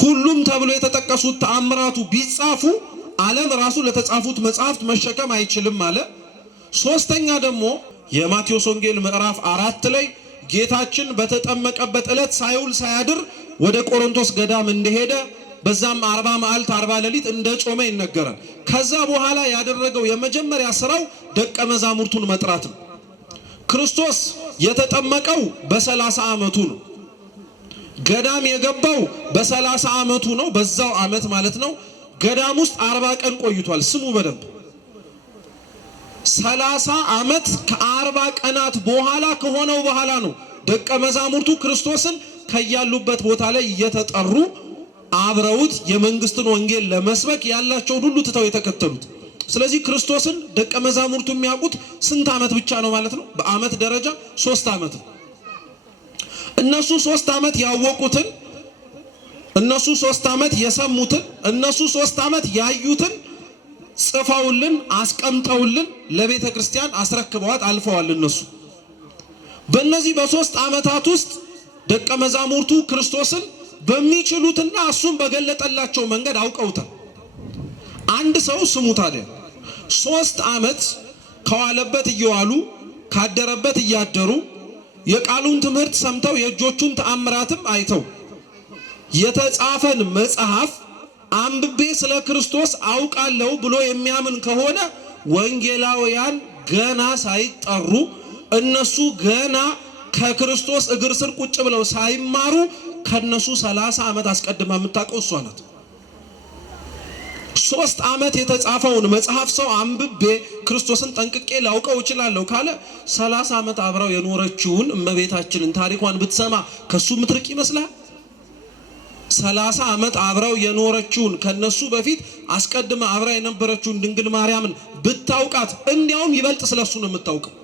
ሁሉም ተብሎ የተጠቀሱት ተአምራቱ ቢጻፉ ዓለም ራሱ ለተጻፉት መጽሐፍት መሸከም አይችልም አለ። ሶስተኛ ደግሞ የማቴዎስ ወንጌል ምዕራፍ 4 ላይ ጌታችን በተጠመቀበት ዕለት ሳይውል ሳያድር ወደ ቆሮንቶስ ገዳም እንደሄደ በዛም 40 መዓልት 40 ሌሊት እንደጾመ ይነገራል። ከዛ በኋላ ያደረገው የመጀመሪያ ስራው ደቀ መዛሙርቱን መጥራት ነው። ክርስቶስ የተጠመቀው በ30 ዓመቱ ነው። ገዳም የገባው በ30 ዓመቱ ነው። በዛው ዓመት ማለት ነው። ገዳም ውስጥ 40 ቀን ቆይቷል። ስሙ በደንብ 30 ዓመት ከ40 ቀናት በኋላ ከሆነው በኋላ ነው ደቀ መዛሙርቱ ክርስቶስን ከያሉበት ቦታ ላይ እየተጠሩ አብረውት የመንግስትን ወንጌል ለመስበክ ያላቸውን ሁሉ ትተው የተከተሉት። ስለዚህ ክርስቶስን ደቀ መዛሙርቱ የሚያውቁት ስንት ዓመት ብቻ ነው ማለት ነው? በዓመት ደረጃ 3 ዓመት ነው። እነሱ 3 ዓመት ያወቁትን፣ እነሱ 3 ዓመት የሰሙትን፣ እነሱ 3 ዓመት ያዩትን ጽፈውልን አስቀምጠውልን ለቤተ ክርስቲያን አስረክበዋት አልፈዋል። እነሱ በእነዚህ በ3 ዓመታት ውስጥ ደቀ መዛሙርቱ ክርስቶስን በሚችሉትና እሱን በገለጠላቸው መንገድ አውቀውታል። አንድ ሰው ስሙ ታዲያ 3 ዓመት ከዋለበት እየዋሉ ካደረበት እያደሩ የቃሉን ትምህርት ሰምተው የእጆቹን ተአምራትም አይተው የተጻፈን መጽሐፍ አንብቤ ስለ ክርስቶስ አውቃለሁ ብሎ የሚያምን ከሆነ ወንጌላውያን ገና ሳይጠሩ እነሱ ገና ከክርስቶስ እግር ስር ቁጭ ብለው ሳይማሩ ከነሱ 30 ዓመት አስቀድማ የምታውቀው እሷ ናት። 3 ዓመት የተጻፈውን መጽሐፍ ሰው አንብቤ ክርስቶስን ጠንቅቄ ላውቀው እችላለሁ ካለ 30 ዓመት አብራው የኖረችውን እመቤታችንን ታሪኳን ብትሰማ ከሱ ምትርቅ ይመስላል? 30 ዓመት አብራው የኖረችውን ከነሱ በፊት አስቀድማ አብራ የነበረችውን ድንግል ማርያምን ብታውቃት እንዲያውም ይበልጥ ስለሱ ነው የምታውቀው።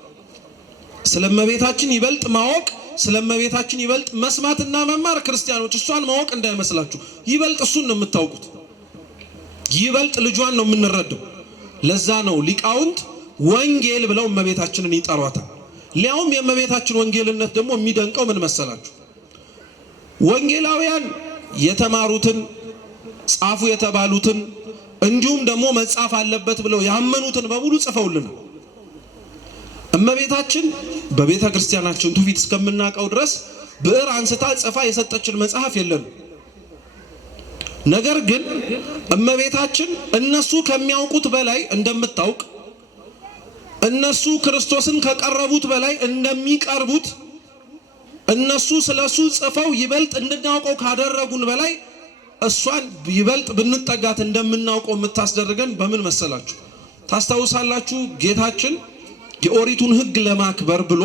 ስለእመቤታችን ይበልጥ ማወቅ፣ ስለእመቤታችን ይበልጥ መስማትና መማር ክርስቲያኖች እሷን ማወቅ እንዳይመስላችሁ፣ ይበልጥ እሱን ነው የምታውቁት። ይበልጥ ልጇን ነው የምንረዳው። ለዛ ነው ሊቃውንት ወንጌል ብለው እመቤታችንን ይጠሯታል። ሊያውም የእመቤታችን ወንጌልነት ደግሞ የሚደንቀው ምን መሰላችሁ? ወንጌላውያን የተማሩትን ጻፉ የተባሉትን እንዲሁም ደግሞ መጻፍ አለበት ብለው ያመኑትን በሙሉ ጽፈውልናል። እመቤታችን በቤተ ክርስቲያናችን ትውፊት እስከምናውቀው ድረስ ብዕር አንስታ ጽፋ የሰጠችን መጽሐፍ የለም። ነገር ግን እመቤታችን እነሱ ከሚያውቁት በላይ እንደምታውቅ፣ እነሱ ክርስቶስን ከቀረቡት በላይ እንደሚቀርቡት፣ እነሱ ስለሱ ጽፈው ይበልጥ እንድናውቀው ካደረጉን በላይ እሷን ይበልጥ ብንጠጋት እንደምናውቀው የምታስደርገን በምን መሰላችሁ? ታስታውሳላችሁ? ጌታችን የኦሪቱን ሕግ ለማክበር ብሎ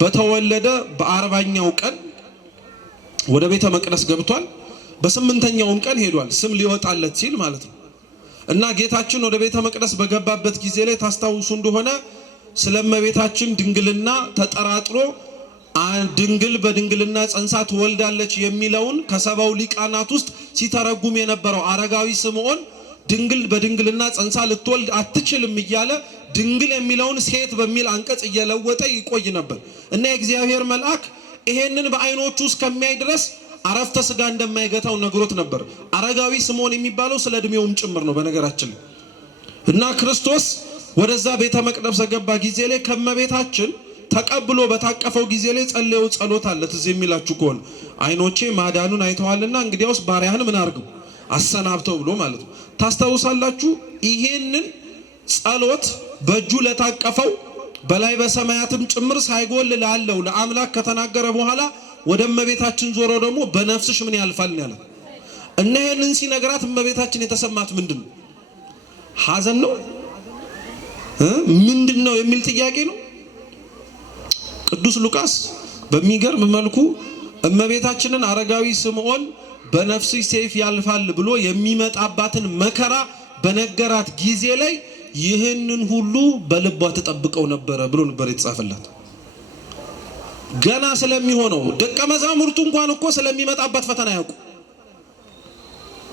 በተወለደ በ40ኛው ቀን ወደ ቤተ መቅደስ ገብቷል። በ8ኛውም ቀን ሄዷል፣ ስም ሊወጣለት ሲል ማለት ነው። እና ጌታችን ወደ ቤተ መቅደስ በገባበት ጊዜ ላይ ታስታውሱ እንደሆነ ስለእመቤታችን ድንግልና ተጠራጥሮ ድንግል በድንግልና ጸንሳ ትወልዳለች የሚለውን ከሰባው ሊቃናት ውስጥ ሲተረጉም የነበረው አረጋዊ ስምዖን ድንግል በድንግልና ጸንሳ ልትወልድ አትችልም እያለ ድንግል የሚለውን ሴት በሚል አንቀጽ እየለወጠ ይቆይ ነበር። እና የእግዚአብሔር መልአክ ይሄንን በዓይኖቹ እስከሚያይ ድረስ አረፍተ ስጋ እንደማይገታው ነግሮት ነበር። አረጋዊ ስምዖን የሚባለው ስለ እድሜውም ጭምር ነው በነገራችን። እና ክርስቶስ ወደዛ ቤተ መቅደስ ገባ ጊዜ ላይ ከመቤታችን ተቀብሎ በታቀፈው ጊዜ ላይ ጸለየው ጸሎት አለ። ትዝ የሚላችሁ ከሆነ ዓይኖቼ ማዳኑን አይተዋልና እንግዲያውስ ባሪያህን ምን አርገው አሰናብተው ብሎ ማለት ነው። ታስታውሳላችሁ? ይሄንን ጸሎት በእጁ ለታቀፈው በላይ በሰማያትም ጭምር ሳይጎል ላለው ለአምላክ ከተናገረ በኋላ ወደ እመቤታችን ዞሮ ደግሞ በነፍስሽ ምን ያልፋል ያለ እና ይሄንን ሲነግራት እመቤታችን የተሰማት ምንድነው? ሐዘን ነው ምንድነው የሚል ጥያቄ ነው። ቅዱስ ሉቃስ በሚገርም መልኩ እመቤታችንን አረጋዊ ስምዖን በነፍስሽ ሰይፍ ያልፋል ብሎ የሚመጣባትን መከራ በነገራት ጊዜ ላይ ይህንን ሁሉ በልቧ ተጠብቀው ነበረ ብሎ ነበር የተጻፈላት። ገና ስለሚሆነው ደቀ መዛሙርቱ እንኳን እኮ ስለሚመጣባት ፈተና ያውቁ።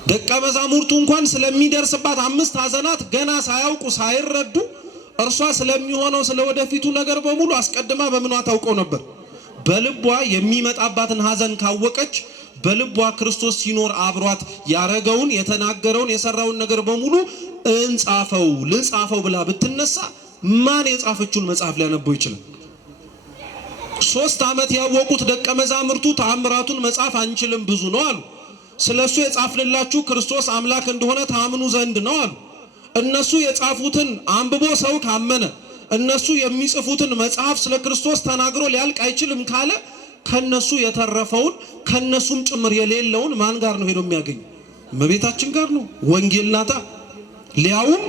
ደቀ መዛሙርቱ እንኳን ስለሚደርስባት 5 ሐዘናት ገና ሳያውቁ ሳይረዱ እርሷ ስለሚሆነው ስለወደፊቱ ነገር በሙሉ አስቀድማ በምኗ ታውቀው ነበር። በልቧ የሚመጣባትን ሐዘን ካወቀች በልቧ ክርስቶስ ሲኖር አብሯት ያረገውን የተናገረውን የሰራውን ነገር በሙሉ እንጻፈው ልጻፈው ብላ ብትነሳ ማን የጻፈችውን መጽሐፍ ሊያነበው ይችላል? 3 ዓመት ያወቁት ደቀ መዛሙርቱ ተአምራቱን መጻፍ አንችልም ብዙ ነው አሉ። ስለሱ የጻፍንላችሁ ክርስቶስ አምላክ እንደሆነ ታምኑ ዘንድ ነው አሉ። እነሱ የጻፉትን አንብቦ ሰው ካመነ እነሱ የሚጽፉትን መጽሐፍ ስለ ክርስቶስ ተናግሮ ሊያልቅ አይችልም ካለ ከነሱ የተረፈውን ከነሱም ጭምር የሌለውን ማን ጋር ነው ሄዶ የሚያገኝ? እመቤታችን ጋር ነው። ወንጌል ናታ። ሊያውም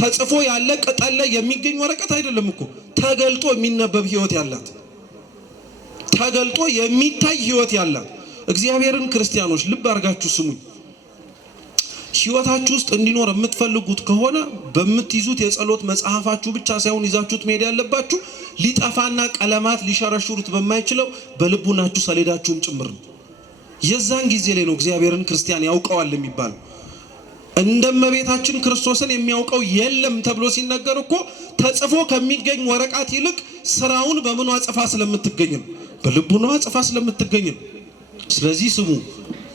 ተጽፎ ያለ ቅጠል ላይ የሚገኝ ወረቀት አይደለም እኮ ተገልጦ የሚነበብ ሕይወት ያላት ተገልጦ የሚታይ ሕይወት ያላት እግዚአብሔርን ክርስቲያኖች ልብ አድርጋችሁ ስሙኝ። ሕይወታችሁ ውስጥ እንዲኖር የምትፈልጉት ከሆነ በምትይዙት የጸሎት መጽሐፋችሁ ብቻ ሳይሆን ይዛችሁት መሄድ ያለባችሁ ሊጠፋና ቀለማት ሊሸረሽሩት በማይችለው በልቡናችሁ ሰሌዳችሁም ጭምር ነው። የዛን ጊዜ ላይ ነው እግዚአብሔርን ክርስቲያን ያውቀዋል የሚባለው። እንደመቤታችን ክርስቶስን የሚያውቀው የለም ተብሎ ሲነገር እኮ ተጽፎ ከሚገኝ ወረቀት ይልቅ ስራውን በምኗ ጽፋ ስለምትገኝ ነው፣ በልቡኗ ጽፋ ስለምትገኝ ነው። ስለዚህ ስሙ፣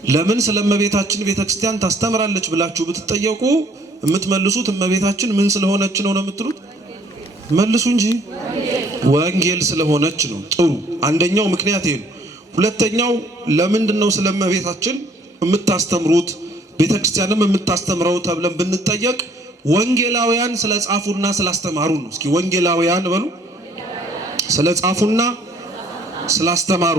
ለምን ስለመቤታችን ቤተክርስቲያን ታስተምራለች ብላችሁ ብትጠየቁ የምትመልሱት እመቤታችን ምን ስለሆነች ነው የምትሉት? መልሱ እንጂ ወንጌል ስለሆነች ነው። ጥሩ፣ አንደኛው ምክንያት ይሄ ነው። ሁለተኛው ለምንድን ነው ስለመቤታችን የምታስተምሩት ቤተክርስቲያንም የምታስተምረው ተብለን ብንጠየቅ ወንጌላውያን ስለጻፉና ስላስተማሩ ነው። እስኪ ወንጌላውያን በሉ። ስለጻፉና ስላስተማሩ።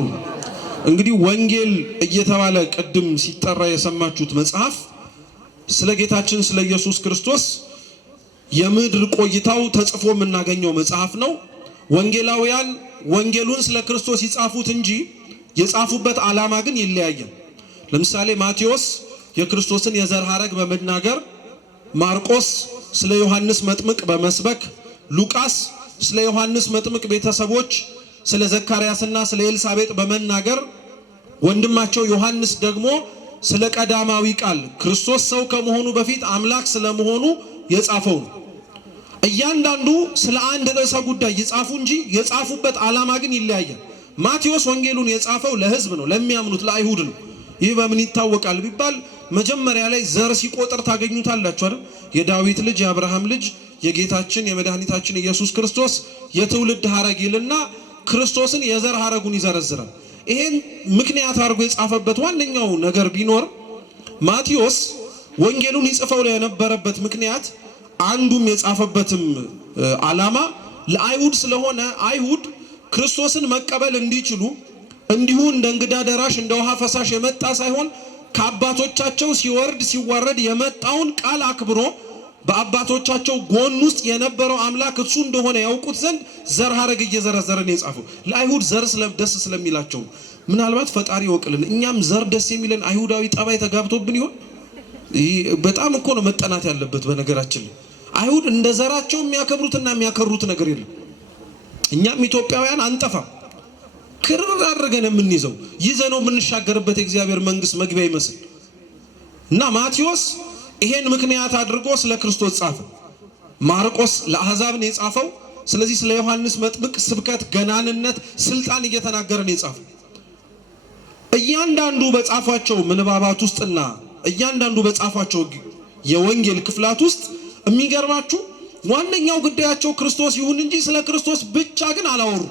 እንግዲህ ወንጌል እየተባለ ቅድም ሲጠራ የሰማችሁት መጽሐፍ ስለ ጌታችን ስለ ኢየሱስ ክርስቶስ የምድር ቆይታው ተጽፎ የምናገኘው መጽሐፍ ነው። ወንጌላውያን ወንጌሉን ስለ ክርስቶስ ይጻፉት እንጂ የጻፉበት ዓላማ ግን ይለያያል። ለምሳሌ ማቴዎስ የክርስቶስን የዘር ሐረግ በመናገር፣ ማርቆስ ስለ ዮሐንስ መጥምቅ በመስበክ፣ ሉቃስ ስለ ዮሐንስ መጥምቅ ቤተሰቦች ስለ ዘካርያስና ስለ ኤልሳቤጥ በመናገር፣ ወንድማቸው ዮሐንስ ደግሞ ስለ ቀዳማዊ ቃል ክርስቶስ ሰው ከመሆኑ በፊት አምላክ ስለመሆኑ የጻፈው ነው። እያንዳንዱ ስለ አንድ ርዕሰ ጉዳይ ይጻፉ እንጂ የጻፉበት ዓላማ ግን ይለያያል። ማቴዎስ ወንጌሉን የጻፈው ለሕዝብ ነው፣ ለሚያምኑት ለአይሁድ ነው። ይህ በምን ይታወቃል ቢባል መጀመሪያ ላይ ዘር ሲቆጥር ታገኙታላችሁ አይደል? የዳዊት ልጅ የአብርሃም ልጅ የጌታችን የመድኃኒታችን ኢየሱስ ክርስቶስ የትውልድ ሐረግ ይልና ክርስቶስን የዘር ሐረጉን ይዘረዝራል። ይሄን ምክንያት አድርጎ የጻፈበት ዋነኛው ነገር ቢኖር ማቴዎስ ወንጌሉን ይጽፈው የነበረበት ምክንያት አንዱም የጻፈበትም ዓላማ ለአይሁድ ስለሆነ አይሁድ ክርስቶስን መቀበል እንዲችሉ እንዲሁ እንደ እንግዳ ደራሽ እንደ ውሃ ፈሳሽ የመጣ ሳይሆን ከአባቶቻቸው ሲወርድ ሲዋረድ የመጣውን ቃል አክብሮ በአባቶቻቸው ጎን ውስጥ የነበረው አምላክ እሱ እንደሆነ ያውቁት ዘንድ ዘር ሐረግ እየዘረዘረ ነው የጻፈው። ለአይሁድ ዘር ደስ ስለሚላቸው ምናልባት ፈጣሪ ወቅልን እኛም ዘር ደስ የሚለን አይሁዳዊ ጠባይ ተጋብቶብን ይሆን? በጣም እኮ ነው መጠናት ያለበት። በነገራችን ላይ አይሁድ እንደ ዘራቸው የሚያከብሩትና የሚያከሩት ነገር የለም። እኛም ኢትዮጵያውያን አንጠፋም። ክርር አድርገን የምንይዘው ይዘነው የምንሻገርበት የእግዚአብሔር መንግስት መግቢያ ይመስል እና ማቴዎስ ይሄን ምክንያት አድርጎ ስለ ክርስቶስ ጻፈ። ማርቆስ ለአሕዛብ ነው የጻፈው። ስለዚህ ስለ ዮሐንስ መጥምቅ ስብከት፣ ገናንነት፣ ስልጣን እየተናገረ ነው የጻፈው። እያንዳንዱ በጻፏቸው ምንባባት ውስጥና እያንዳንዱ በጻፏቸው የወንጌል ክፍላት ውስጥ የሚገርማችሁ ዋነኛው ጉዳያቸው ክርስቶስ ይሁን እንጂ ስለ ክርስቶስ ብቻ ግን አላወሩ።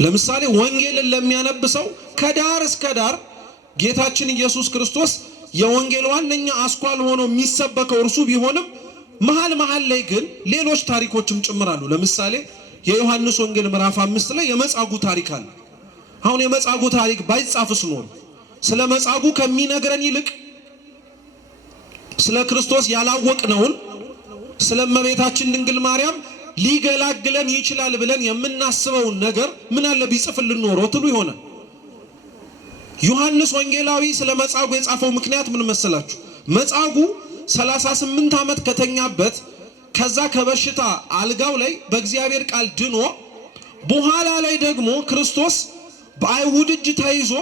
ለምሳሌ ወንጌልን ለሚያነብሰው ከዳር እስከ ዳር ጌታችን ኢየሱስ ክርስቶስ የወንጌል ዋነኛ አስኳል ሆኖ የሚሰበከው እርሱ ቢሆንም መሃል መሃል ላይ ግን ሌሎች ታሪኮችም ጭምራሉ። ለምሳሌ የዮሐንስ ወንጌል ምዕራፍ 5 ላይ የመጻጉዕ ታሪክ አለ። አሁን የመጻጉዕ ታሪክ ባይጻፍስ ኖሮ ስለ መጻጉዕ ከሚነግረን ይልቅ ስለ ክርስቶስ ያላወቅነውን ስለ እመቤታችን ድንግል ማርያም ሊገላግለን ይችላል ብለን የምናስበውን ነገር ምን አለ ቢጽፍልን ኖሮ ትሉ ይሆናል። ዮሐንስ ወንጌላዊ ስለ መጻጉዕ የጻፈው ምክንያት ምን መሰላችሁ? መጻጉዕ 38 ዓመት ከተኛበት ከዛ ከበሽታ አልጋው ላይ በእግዚአብሔር ቃል ድኖ በኋላ ላይ ደግሞ ክርስቶስ በአይሁድ እጅ ተይዞ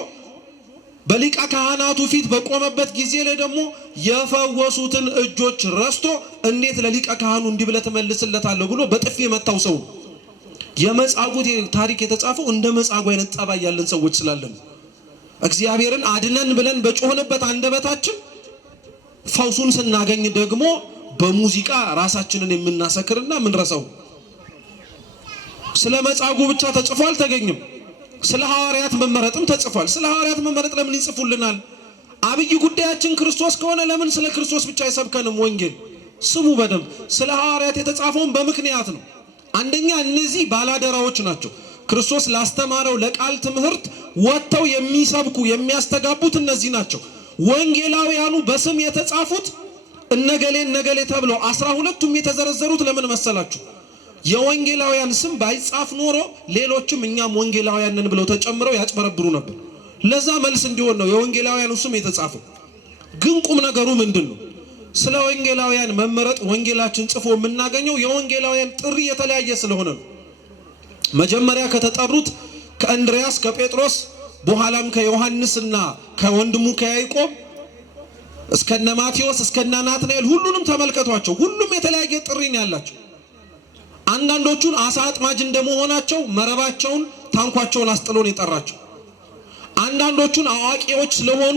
በሊቀ ካህናቱ ፊት በቆመበት ጊዜ ላይ ደግሞ የፈወሱትን እጆች ረስቶ እንዴት ለሊቀ ካህኑ እንዲህ ብለህ ትመልስለታለህ ብሎ በጥፊ የመታው ሰው። የመጻጉዕ ታሪክ የተጻፈው እንደ መጻጉዕ አይነት ጸባይ ያለን ሰዎች ስላለን እግዚአብሔርን አድነን ብለን በጮህንበት አንደበታችን ፈውሱን ስናገኝ ደግሞ በሙዚቃ ራሳችንን የምናሰክርና ምንረሳው። ስለ መጻጉዕ ብቻ ተጽፎ አልተገኘም። ስለ ሐዋርያት መመረጥም ተጽፏል። ስለ ሐዋርያት መመረጥ ለምን ይጽፉልናል? አብይ ጉዳያችን ክርስቶስ ከሆነ ለምን ስለ ክርስቶስ ብቻ አይሰብከንም? ወንጌል ስሙ በደንብ። ስለ ሐዋርያት የተጻፈውን በምክንያት ነው። አንደኛ እነዚህ ባላደራዎች ናቸው። ክርስቶስ ላስተማረው ለቃል ትምህርት ወጥተው የሚሰብኩ የሚያስተጋቡት እነዚህ ናቸው። ወንጌላውያኑ በስም የተጻፉት እነገሌ ተብለው 12ቱም የተዘረዘሩት ለምን መሰላችሁ? የወንጌላውያን ስም ባይጻፍ ኖሮ ሌሎችም እኛም ወንጌላውያንን ብለው ተጨምረው ያጭበረብሩ ነበር። ለዛ መልስ እንዲሆን ነው የወንጌላውያኑ ስም የተጻፈው። ግን ቁም ነገሩ ምንድነው? ስለ ወንጌላውያን መመረጥ ወንጌላችን ጽፎ የምናገኘው የወንጌላውያን ጥሪ የተለያየ ስለሆነ ነው። መጀመሪያ ከተጠሩት ከእንድሪያስ ከጴጥሮስ በኋላም ከዮሐንስና ከወንድሙ ከያዕቆብ እስከነ ማቴዎስ እስከነ ናትናኤል ሁሉንም ተመልከቷቸው። ሁሉም የተለያየ ጥሪ ነው ያላቸው። አንዳንዶቹን አሳ አጥማጅ እንደመሆናቸው መረባቸውን ታንኳቸውን አስጥሎን የጠራቸው፣ አንዳንዶቹን አዋቂዎች ስለሆኑ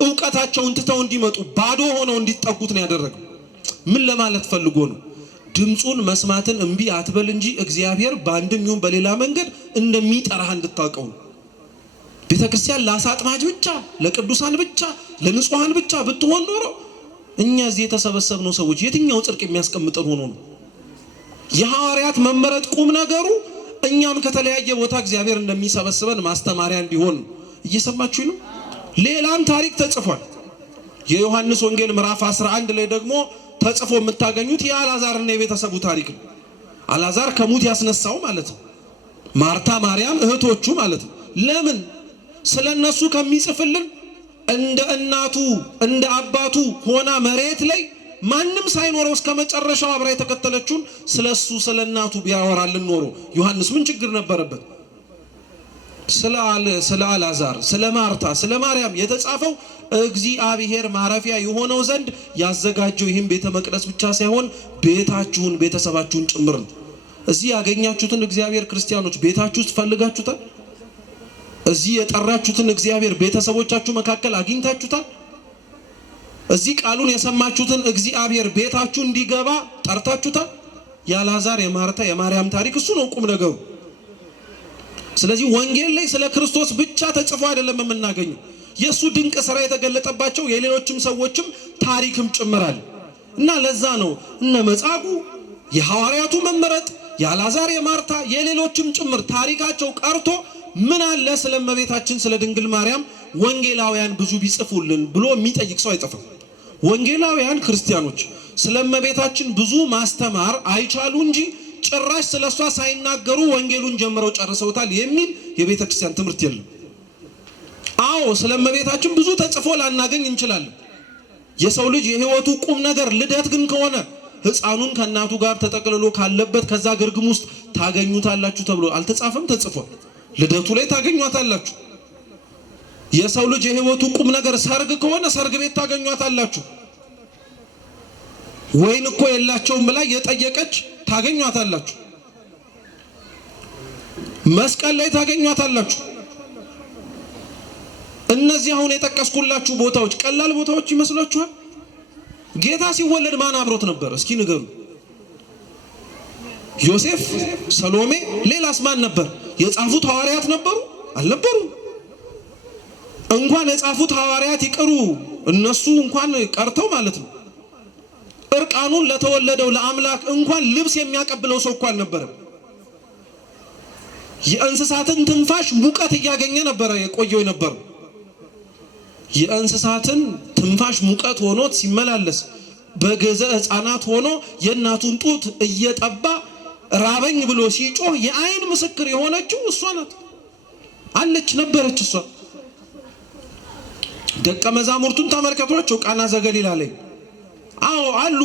ዕውቀታቸውን ትተው እንዲመጡ ባዶ ሆነው እንዲጠጉት ነው ያደረገው። ምን ለማለት ፈልጎ ነው? ድምጹን መስማትን እምቢ አትበል እንጂ እግዚአብሔር በአንድም ይሁን በሌላ መንገድ እንደሚጠራህ እንድታውቀው ነው። ቤተክርስቲያን ለአሳ አጥማጅ ብቻ፣ ለቅዱሳን ብቻ፣ ለንጹሃን ብቻ ብትሆን ኖሮ እኛ እዚህ የተሰበሰብነው ሰዎች የትኛው ጽድቅ የሚያስቀምጠን ሆኖ ነው? የሐዋርያት መመረጥ ቁም ነገሩ እኛም ከተለያየ ቦታ እግዚአብሔር እንደሚሰበስበን ማስተማሪያ እንዲሆን። እየሰማችሁ ነው? ሌላም ታሪክ ተጽፏል። የዮሐንስ ወንጌል ምዕራፍ 11 ላይ ደግሞ ተጽፎ የምታገኙት የአልዓዛርና የቤተሰቡ ታሪክ ነው። አልዓዛር ከሙት ያስነሳው ማለት ነው። ማርታ ማርያም እህቶቹ ማለት ነው። ለምን? ስለነሱ ከሚጽፍልን እንደ እናቱ እንደ አባቱ ሆና መሬት ላይ ማንም ሳይኖረው እስከ መጨረሻው አብራ የተከተለችውን ስለሱ ስለናቱ ቢያወራልን ኖሮ ዮሐንስ ምን ችግር ነበረበት? ስለ አልዓዛር፣ ስለ ማርታ፣ ስለ ማርያም የተጻፈው እግዚአብሔር ማረፊያ የሆነው ዘንድ ያዘጋጀው ይህም ቤተ መቅደስ ብቻ ሳይሆን ቤታችሁን ቤተሰባችሁን ጭምር ነው። እዚህ ያገኛችሁትን እግዚአብሔር ክርስቲያኖች ቤታችሁ ውስጥ ፈልጋችሁታል? እዚህ የጠራችሁትን እግዚአብሔር ቤተሰቦቻችሁ መካከል አግኝታችሁታል? እዚህ ቃሉን የሰማችሁትን እግዚአብሔር ቤታችሁ እንዲገባ ጠርታችሁታል? የአልዓዛር የማርታ የማርያም ታሪክ እሱ ነው ቁም ነገሩ። ስለዚህ ወንጌል ላይ ስለ ክርስቶስ ብቻ ተጽፎ አይደለም የምናገኘው፣ የሱ ድንቅ ሥራ የተገለጠባቸው የሌሎችም ሰዎችም ታሪክም ጭምራል። እና ለዛ ነው እነ መጻጉዕ የሐዋርያቱ መመረጥ የአልዓዛር የማርታ የሌሎችም ጭምር ታሪካቸው ቀርቶ ምን አለ ስለ እመቤታችን ስለ ድንግል ማርያም ወንጌላውያን ብዙ ቢጽፉልን ብሎ የሚጠይቅ ሰው አይጠፋም። ወንጌላውያን ክርስቲያኖች ስለ እመቤታችን ብዙ ማስተማር አይቻሉ እንጂ ጭራሽ ስለሷ ሳይናገሩ ወንጌሉን ጀምረው ጨርሰውታል የሚል የቤተ ክርስቲያን ትምህርት የለም። አዎ ስለ እመቤታችን ብዙ ተጽፎ ላናገኝ እንችላለን። የሰው ልጅ የሕይወቱ ቁም ነገር ልደት ግን ከሆነ ሕፃኑን ከእናቱ ጋር ተጠቅልሎ ካለበት ከዛ ግርግም ውስጥ ታገኙታላችሁ ተብሎ አልተጻፈም? ተጽፏል። ልደቱ ላይ ታገኟታላችሁ። የሰው ልጅ የሕይወቱ ቁም ነገር ሰርግ ከሆነ ሰርግ ቤት ታገኟታላችሁ። ወይን እኮ የላቸውም ብላ የጠየቀች ታገኟታላችሁ። መስቀል ላይ ታገኟታላችሁ። እነዚህ አሁን የጠቀስኩላችሁ ቦታዎች ቀላል ቦታዎች ይመስላችኋል? ጌታ ሲወለድ ማን አብሮት ነበር? እስኪ ንገሩ። ዮሴፍ፣ ሰሎሜ፣ ሌላስ ማን ነበር? የጻፉት ሐዋርያት ነበሩ? አልነበሩ? እንኳን የጻፉት ሐዋርያት ይቀሩ እነሱ እንኳን ቀርተው ማለት ነው። እርቃኑን ለተወለደው ለአምላክ እንኳን ልብስ የሚያቀብለው ሰው እንኳን ነበር። የእንስሳትን ትንፋሽ ሙቀት እያገኘ ነበር የቆየው ነበር። የእንስሳትን ትንፋሽ ሙቀት ሆኖት ሲመላለስ በገዘ ሕፃናት ሆኖ የእናቱን ጡት እየጠባ ራበኝ ብሎ ሲጮህ የአይን ምስክር የሆነችው እሷ ናት። አለች ነበረች እሷ። ደቀ መዛሙርቱን ተመልከቷቸው ቃና ዘገሊላ ላይ። አዎ አሉ፣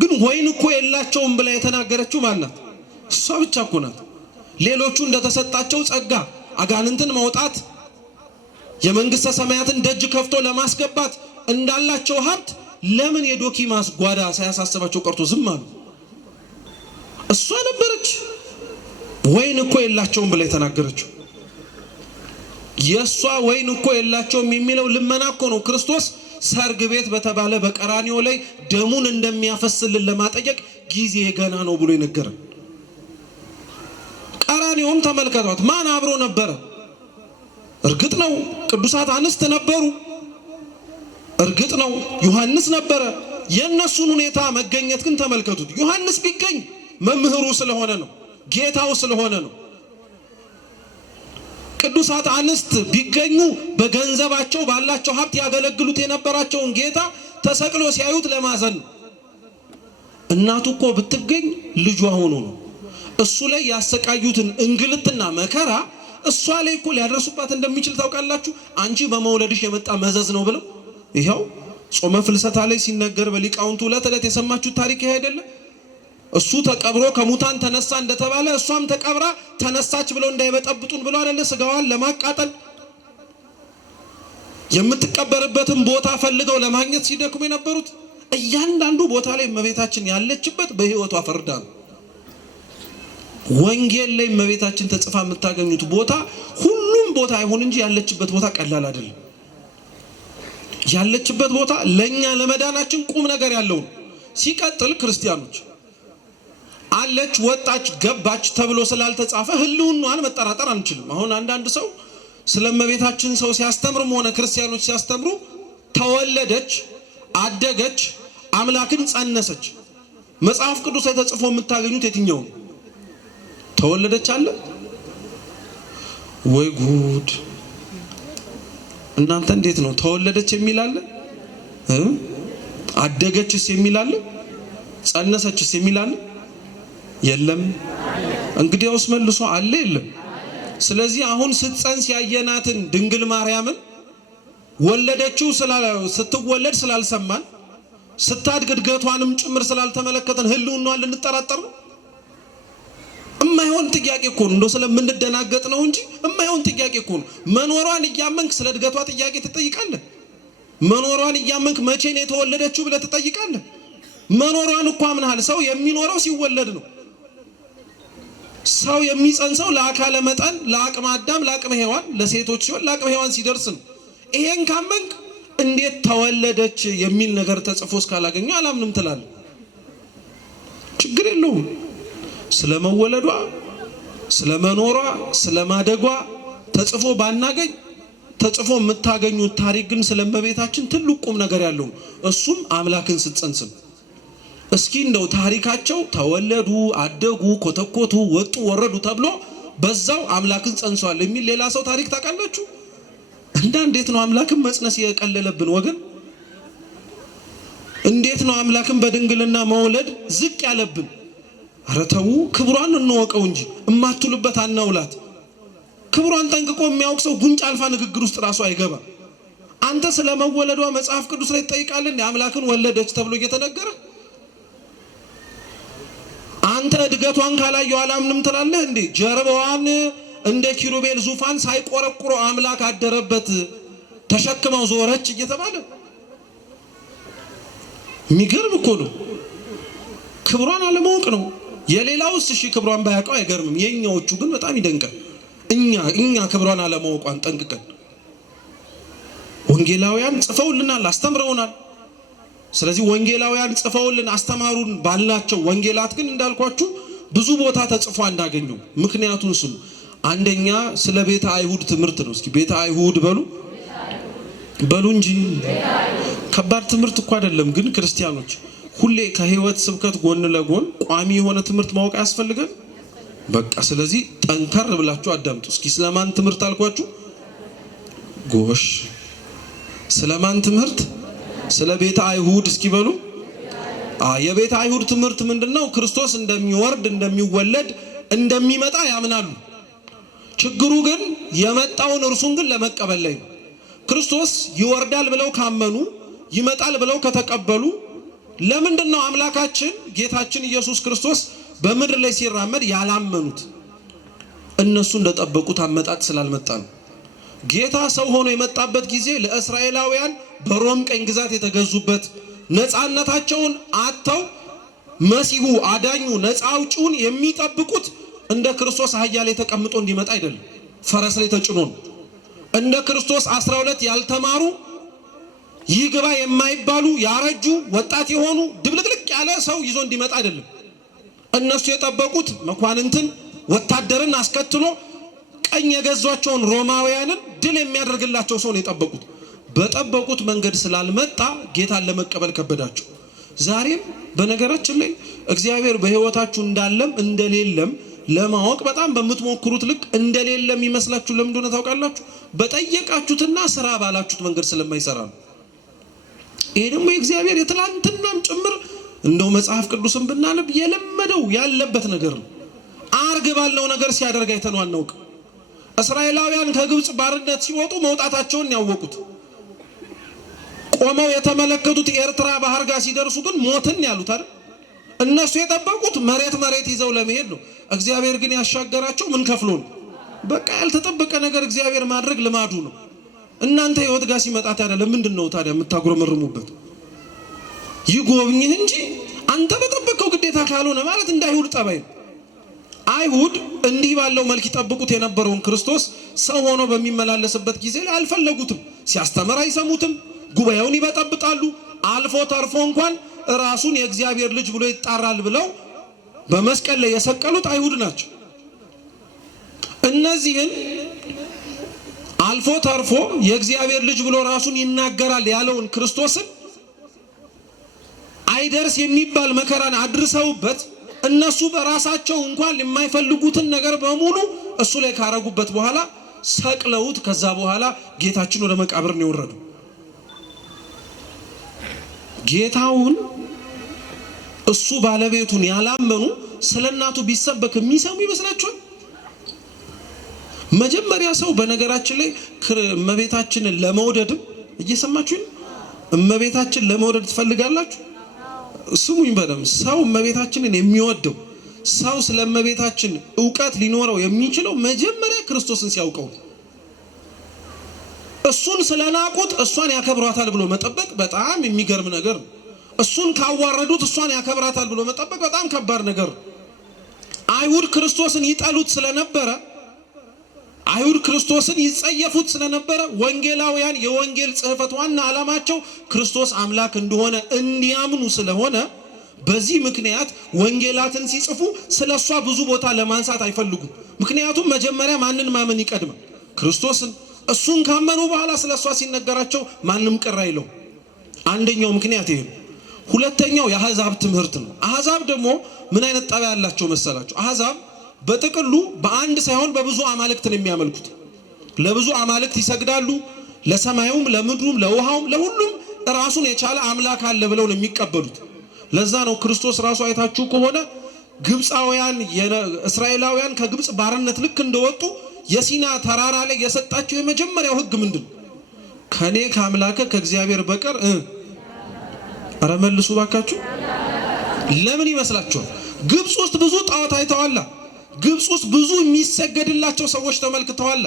ግን ወይን እኮ የላቸውም ብላ የተናገረችው ማን ናት? እሷ ብቻ እኮ ናት። ሌሎቹ እንደተሰጣቸው ጸጋ አጋንንትን ማውጣት የመንግስተ ሰማያትን ደጅ ከፍቶ ለማስገባት እንዳላቸው ሀብት ለምን የዶኪማስ ጓዳ ሳያሳስባቸው ቀርቶ ዝም አሉ? እሷ ነበረች ወይን እኮ የላቸውም ብላ የተናገረችው። የሷ ወይን እኮ የላቸውም የሚለው ልመና እኮ ነው ክርስቶስ ሰርግ ቤት በተባለ በቀራንዮ ላይ ደሙን እንደሚያፈስልን ለማጠየቅ ጊዜ ገና ነው ብሎ ይነገራል። ቀራንዮን ተመልከቷት። ማን አብሮ ነበረ? እርግጥ ነው ቅዱሳት አንስት ነበሩ። እርግጥ ነው ዮሐንስ ነበረ። የነሱን ሁኔታ መገኘት ግን ተመልከቱት። ዮሐንስ ቢገኝ መምህሩ ስለሆነ ነው፣ ጌታው ስለሆነ ነው። ቅዱሳት አንስት ቢገኙ በገንዘባቸው ባላቸው ሀብት ያገለግሉት የነበራቸውን ጌታ ተሰቅሎ ሲያዩት ለማዘን ነው። እናቱ እኮ ብትገኝ ልጇ ሆኖ ነው። እሱ ላይ ያሰቃዩትን እንግልትና መከራ እሷ ላይ እኮ ሊያደርሱባት እንደሚችል ታውቃላችሁ። አንቺ በመውለድሽ የመጣ መዘዝ ነው ብለው ይሄው ጾመ ፍልሰታ ላይ ሲነገር በሊቃውንቱ ዕለት የሰማችሁት ታሪክ ይሄ አይደለ? እሱ ተቀብሮ ከሙታን ተነሳ እንደተባለ እሷም ተቀብራ ተነሳች ብለው እንዳይበጠብጡን ብለው አይደለ ስጋዋን ለማቃጠል የምትቀበርበትን ቦታ ፈልገው ለማግኘት ሲደክሙ የነበሩት። እያንዳንዱ ቦታ ላይ እመቤታችን ያለችበት በህይወቷ ፈርዳ ነው። ወንጌል ላይ እመቤታችን ተጽፋ የምታገኙት ቦታ ሁሉም ቦታ አይሆን እንጂ ያለችበት ቦታ ቀላል አይደለም። ያለችበት ቦታ ለኛ ለመዳናችን ቁም ነገር ያለው። ሲቀጥል ክርስቲያኖች አለች ወጣች ገባች ተብሎ ስላልተጻፈ ህልውናዋን መጠራጠር አንችልም። አሁን አንዳንድ ሰው ስለመቤታችን ሰው ሲያስተምርም ሆነ ክርስቲያኖች ሲያስተምሩ ተወለደች፣ አደገች፣ አምላክን ጸነሰች። መጽሐፍ ቅዱስ ላይ ተጽፎ የምታገኙት የትኛው? ተወለደች አለ ወይ ጉድ! እናንተ እንዴት ነው ተወለደች የሚል አለ? አደገችስ የሚል አለ? ጸነሰችስ የሚል አለ? የለም። እንግዲያውስ መልሶ አለ የለም። ስለዚህ አሁን ስትጸንስ ያየናትን ድንግል ማርያምን ወለደችው ስትወለድ ስላልሰማን ስታድግ እድገቷንም ጭምር ስላልተመለከተን ህልውናዋን ልንጠራጠር ነው? እማይሆን ጥያቄ እኮ ነው። እንደው ስለምንደናገጥ ነው እንጂ እማይሆን ጥያቄ እኮ ነው። መኖሯን እያመንክ ስለ እድገቷ ጥያቄ ትጠይቃለህ? መኖሯን እያመንክ መቼ ነው የተወለደችው ብለህ ትጠይቃለህ? መኖሯን እኮ አምናል። ሰው የሚኖረው ሲወለድ ነው። ሰው የሚጸንሰው ለአካለ መጠን ለአቅመ አዳም ለአቅመ ሔዋን ለሴቶች ሲሆን ለአቅመ ሔዋን ሲደርስ ነው። ይሄን ካመንክ እንዴት ተወለደች የሚል ነገር ተጽፎ እስካላገኘው አላምንም ትላለህ? ችግር የለውም። ስለመወለዷ ስለመኖሯ ስለማደጓ ተጽፎ ባናገኝ ተጽፎ የምታገኙት ታሪክ ግን ስለመቤታችን ትልቅ ቁም ነገር ያለው እሱም አምላክን ስትጸንስ ነው። እስኪ እንደው ታሪካቸው ተወለዱ አደጉ ኮተኮቱ ወጡ ወረዱ ተብሎ በዛው አምላክን ጸንሷል የሚል ሌላ ሰው ታሪክ ታውቃላችሁ? እንዴት ነው አምላክን መጽነስ የቀለለብን ወገን? እንዴት ነው አምላክን በድንግልና መውለድ ዝቅ ያለብን? ኧረ ተው፣ ክብሯን እንወቀው እንጂ እማትሉበት አናውላት። ክብሯን ጠንቅቆ የሚያውቅ ሰው ጉንጭ አልፋ ንግግር ውስጥ ራሱ አይገባ። አንተ ስለመወለዷ መጽሐፍ ቅዱስ ላይ ትጠይቃለህ? አምላክን ወለደች ተብሎ እየተነገረ አንተ እድገቷን ካላየው አላምንም ትላለህ እንዴ? ጀርባዋን እንደ ኪሩቤል ዙፋን ሳይቆረቁሮ አምላክ አደረበት ተሸክመው ዞረች እየተባለ የሚገርም እኮ ነው። ክብሯን አለማወቅ ነው። የሌላውስ እሺ ክብሯን ባያውቀው አይገርምም። የኛዎቹ ግን በጣም ይደንቃል። እኛ ክብሯን አለማወቋን ጠንቅቀን ወንጌላውያን ጽፈውልናል፣ አስተምረውናል። ስለዚህ ወንጌላውያን ጽፈውልን አስተማሩን ባልናቸው ወንጌላት ግን እንዳልኳችሁ ብዙ ቦታ ተጽፎ እንዳገኙ ምክንያቱን ስሙ። አንደኛ ስለ ቤተ አይሁድ ትምህርት ነው። እስኪ ቤተ አይሁድ በሉ እንጂ ከባድ ትምህርት እኮ አይደለም። ግን ክርስቲያኖች ሁሌ ከህይወት ስብከት ጎን ለጎን ቋሚ የሆነ ትምህርት ማወቅ ያስፈልጋል። በቃ ስለዚህ ጠንከር ብላችሁ አዳምጡ። እስኪ ስለማን ትምህርት አልኳችሁ? ጎሽ ስለማን ትምህርት? ስለ ቤተ አይሁድ እስኪ በሉ። የቤተ አይሁድ ትምህርት ምንድነው? ክርስቶስ እንደሚወርድ እንደሚወለድ እንደሚመጣ ያምናሉ። ችግሩ ግን የመጣውን እርሱን ግን ለመቀበል ላይ ነው። ክርስቶስ ይወርዳል ብለው ካመኑ ይመጣል ብለው ከተቀበሉ ለምንድነው አምላካችን ጌታችን ኢየሱስ ክርስቶስ በምድር ላይ ሲራመድ ያላመኑት? እነሱ እንደጠበቁት አመጣጥ ስላልመጣ ነው። ጌታ ሰው ሆኖ የመጣበት ጊዜ ለእስራኤላውያን በሮም ቀኝ ግዛት የተገዙበት ነፃነታቸውን አጥተው መሲሁ አዳኙ ነፃ አውጪውን የሚጠብቁት እንደ ክርስቶስ አህያ ላይ ተቀምጦ እንዲመጣ አይደለም፣ ፈረስ ላይ ተጭኖ ነው። እንደ ክርስቶስ 12 ያልተማሩ ይግባ የማይባሉ ያረጁ ወጣት የሆኑ ድብልቅልቅ ያለ ሰው ይዞ እንዲመጣ አይደለም። እነሱ የጠበቁት መኳንንትን ወታደርን አስከትሎ ቀኝ የገዟቸውን ሮማውያንን ድል የሚያደርግላቸው ሰው ነው የጠበቁት። በጠበቁት መንገድ ስላልመጣ ጌታን ለመቀበል ከበዳቸው። ዛሬም በነገራችን ላይ እግዚአብሔር በህይወታችሁ እንዳለም እንደሌለም ለማወቅ በጣም በምትሞክሩት ልክ እንደሌለም ይመስላችሁ ለምን እንደሆነ ታውቃላችሁ? በጠየቃችሁትና ስራ ባላችሁት መንገድ ስለማይሰራ ነው። ይሄ ደግሞ የእግዚአብሔር የትላንትናም ጭምር እንደው መጽሐፍ ቅዱስን ብናነብ የለመደው ያለበት ነገር ነው። አርግ ባለው ነገር ሲያደርግ አይተነው አናውቅ። እስራኤላውያን ከግብጽ ባርነት ሲወጡ መውጣታቸውን ያወቁት ቆመው የተመለከቱት ኤርትራ ባህር ጋር ሲደርሱ ግን ሞትን ያሉት አይደል? እነሱ የጠበቁት መሬት ይዘው ለመሄድ ነው። እግዚአብሔር ግን ያሻገራቸው ምን ከፍሎ ነው? በቃ ያልተጠበቀ ነገር እግዚአብሔር ማድረግ ልማዱ ነው። እናንተ ህይወት ጋር ሲመጣ ታዲያ ለምንድን ነው ታዲያ የምታጉረመርሙበት? ይጎብኝህ እንጂ አንተ በጠበቀው ግዴታ ካልሆነ ማለት እንዳይሁድ ጠባይ ነው። አይሁድ እንዲህ ባለው መልክ ይጠብቁት የነበረውን ክርስቶስ ሰው ሆኖ በሚመላለስበት ጊዜ ላይ አልፈለጉትም። ሲያስተምር አይሰሙትም። ጉባኤውን ይበጠብጣሉ። አልፎ ተርፎ እንኳን ራሱን የእግዚአብሔር ልጅ ብሎ ይጣራል ብለው በመስቀል ላይ የሰቀሉት አይሁድ ናቸው። እነዚህን አልፎ ተርፎ የእግዚአብሔር ልጅ ብሎ ራሱን ይናገራል ያለውን ክርስቶስን አይደርስ የሚባል መከራን አድርሰውበት እነሱ በራሳቸው እንኳን የማይፈልጉትን ነገር በሙሉ እሱ ላይ ካረጉበት በኋላ ሰቅለውት ከዛ በኋላ ጌታችን ወደ መቃብር ነው የወረደው። ጌታውን እሱ ባለቤቱን ያላመኑ ስለናቱ ቢሰበክ የሚሰሙ ይመስላችኋል? መጀመሪያ ሰው በነገራችን ላይ እመቤታችንን ለመውደድም እየሰማችሁኝ እመቤታችን ለመውደድ ትፈልጋላችሁ? ስሙኝ በደም ሰው እመቤታችንን የሚወደው ሰው ስለ እመቤታችን ዕውቀት ሊኖረው የሚችለው መጀመሪያ ክርስቶስን ሲያውቀው። እሱን ስለናቁት እሷን ያከብራታል ብሎ መጠበቅ በጣም የሚገርም ነገር ነው። እሱን ካዋረዱት እሷን ያከብራታል ብሎ መጠበቅ በጣም ከባድ ነገር ነው። አይሁድ ክርስቶስን ይጠሉት ስለነበረ አይሁድ ክርስቶስን ይጸየፉት ስለነበረ ወንጌላውያን የወንጌል ጽሕፈት ዋና ዓላማቸው ክርስቶስ አምላክ እንደሆነ እንዲያምኑ ስለሆነ በዚህ ምክንያት ወንጌላትን ሲጽፉ ስለሷ ብዙ ቦታ ለማንሳት አይፈልጉም። ምክንያቱም መጀመሪያ ማንን ማመን ይቀድማል? ክርስቶስን። እሱን ካመኑ በኋላ ስለሷ ሲነገራቸው ማንም ቅር አይለው። አንደኛው ምክንያት ይሄ ነው። ሁለተኛው የአሕዛብ ትምህርት ነው። አሕዛብ ደግሞ ምን አይነት ጠባይ ያላቸው መሰላቸው? አሕዛብ በጥቅሉ በአንድ ሳይሆን በብዙ አማልክት ነው የሚያመልኩት። ለብዙ አማልክት ይሰግዳሉ። ለሰማዩም፣ ለምድሩም፣ ለውሃውም፣ ለሁሉም ራሱን የቻለ አምላክ አለ ብለው ነው የሚቀበሉት። ለዛ ነው ክርስቶስ ራሱ አይታችሁ ከሆነ ግብፃውያን እስራኤላውያን ከግብፅ ባርነት ልክ እንደወጡ የሲና ተራራ ላይ የሰጣቸው የመጀመሪያው ሕግ ምንድን ነው? ከኔ ከአምላከ ከእግዚአብሔር በቀር ኧረ መልሱ ባካችሁ። ለምን ይመስላችኋል? ግብፅ ውስጥ ብዙ ጣዖት አይተዋላ። ግብፅ ውስጥ ብዙ የሚሰገድላቸው ሰዎች ተመልክተዋል።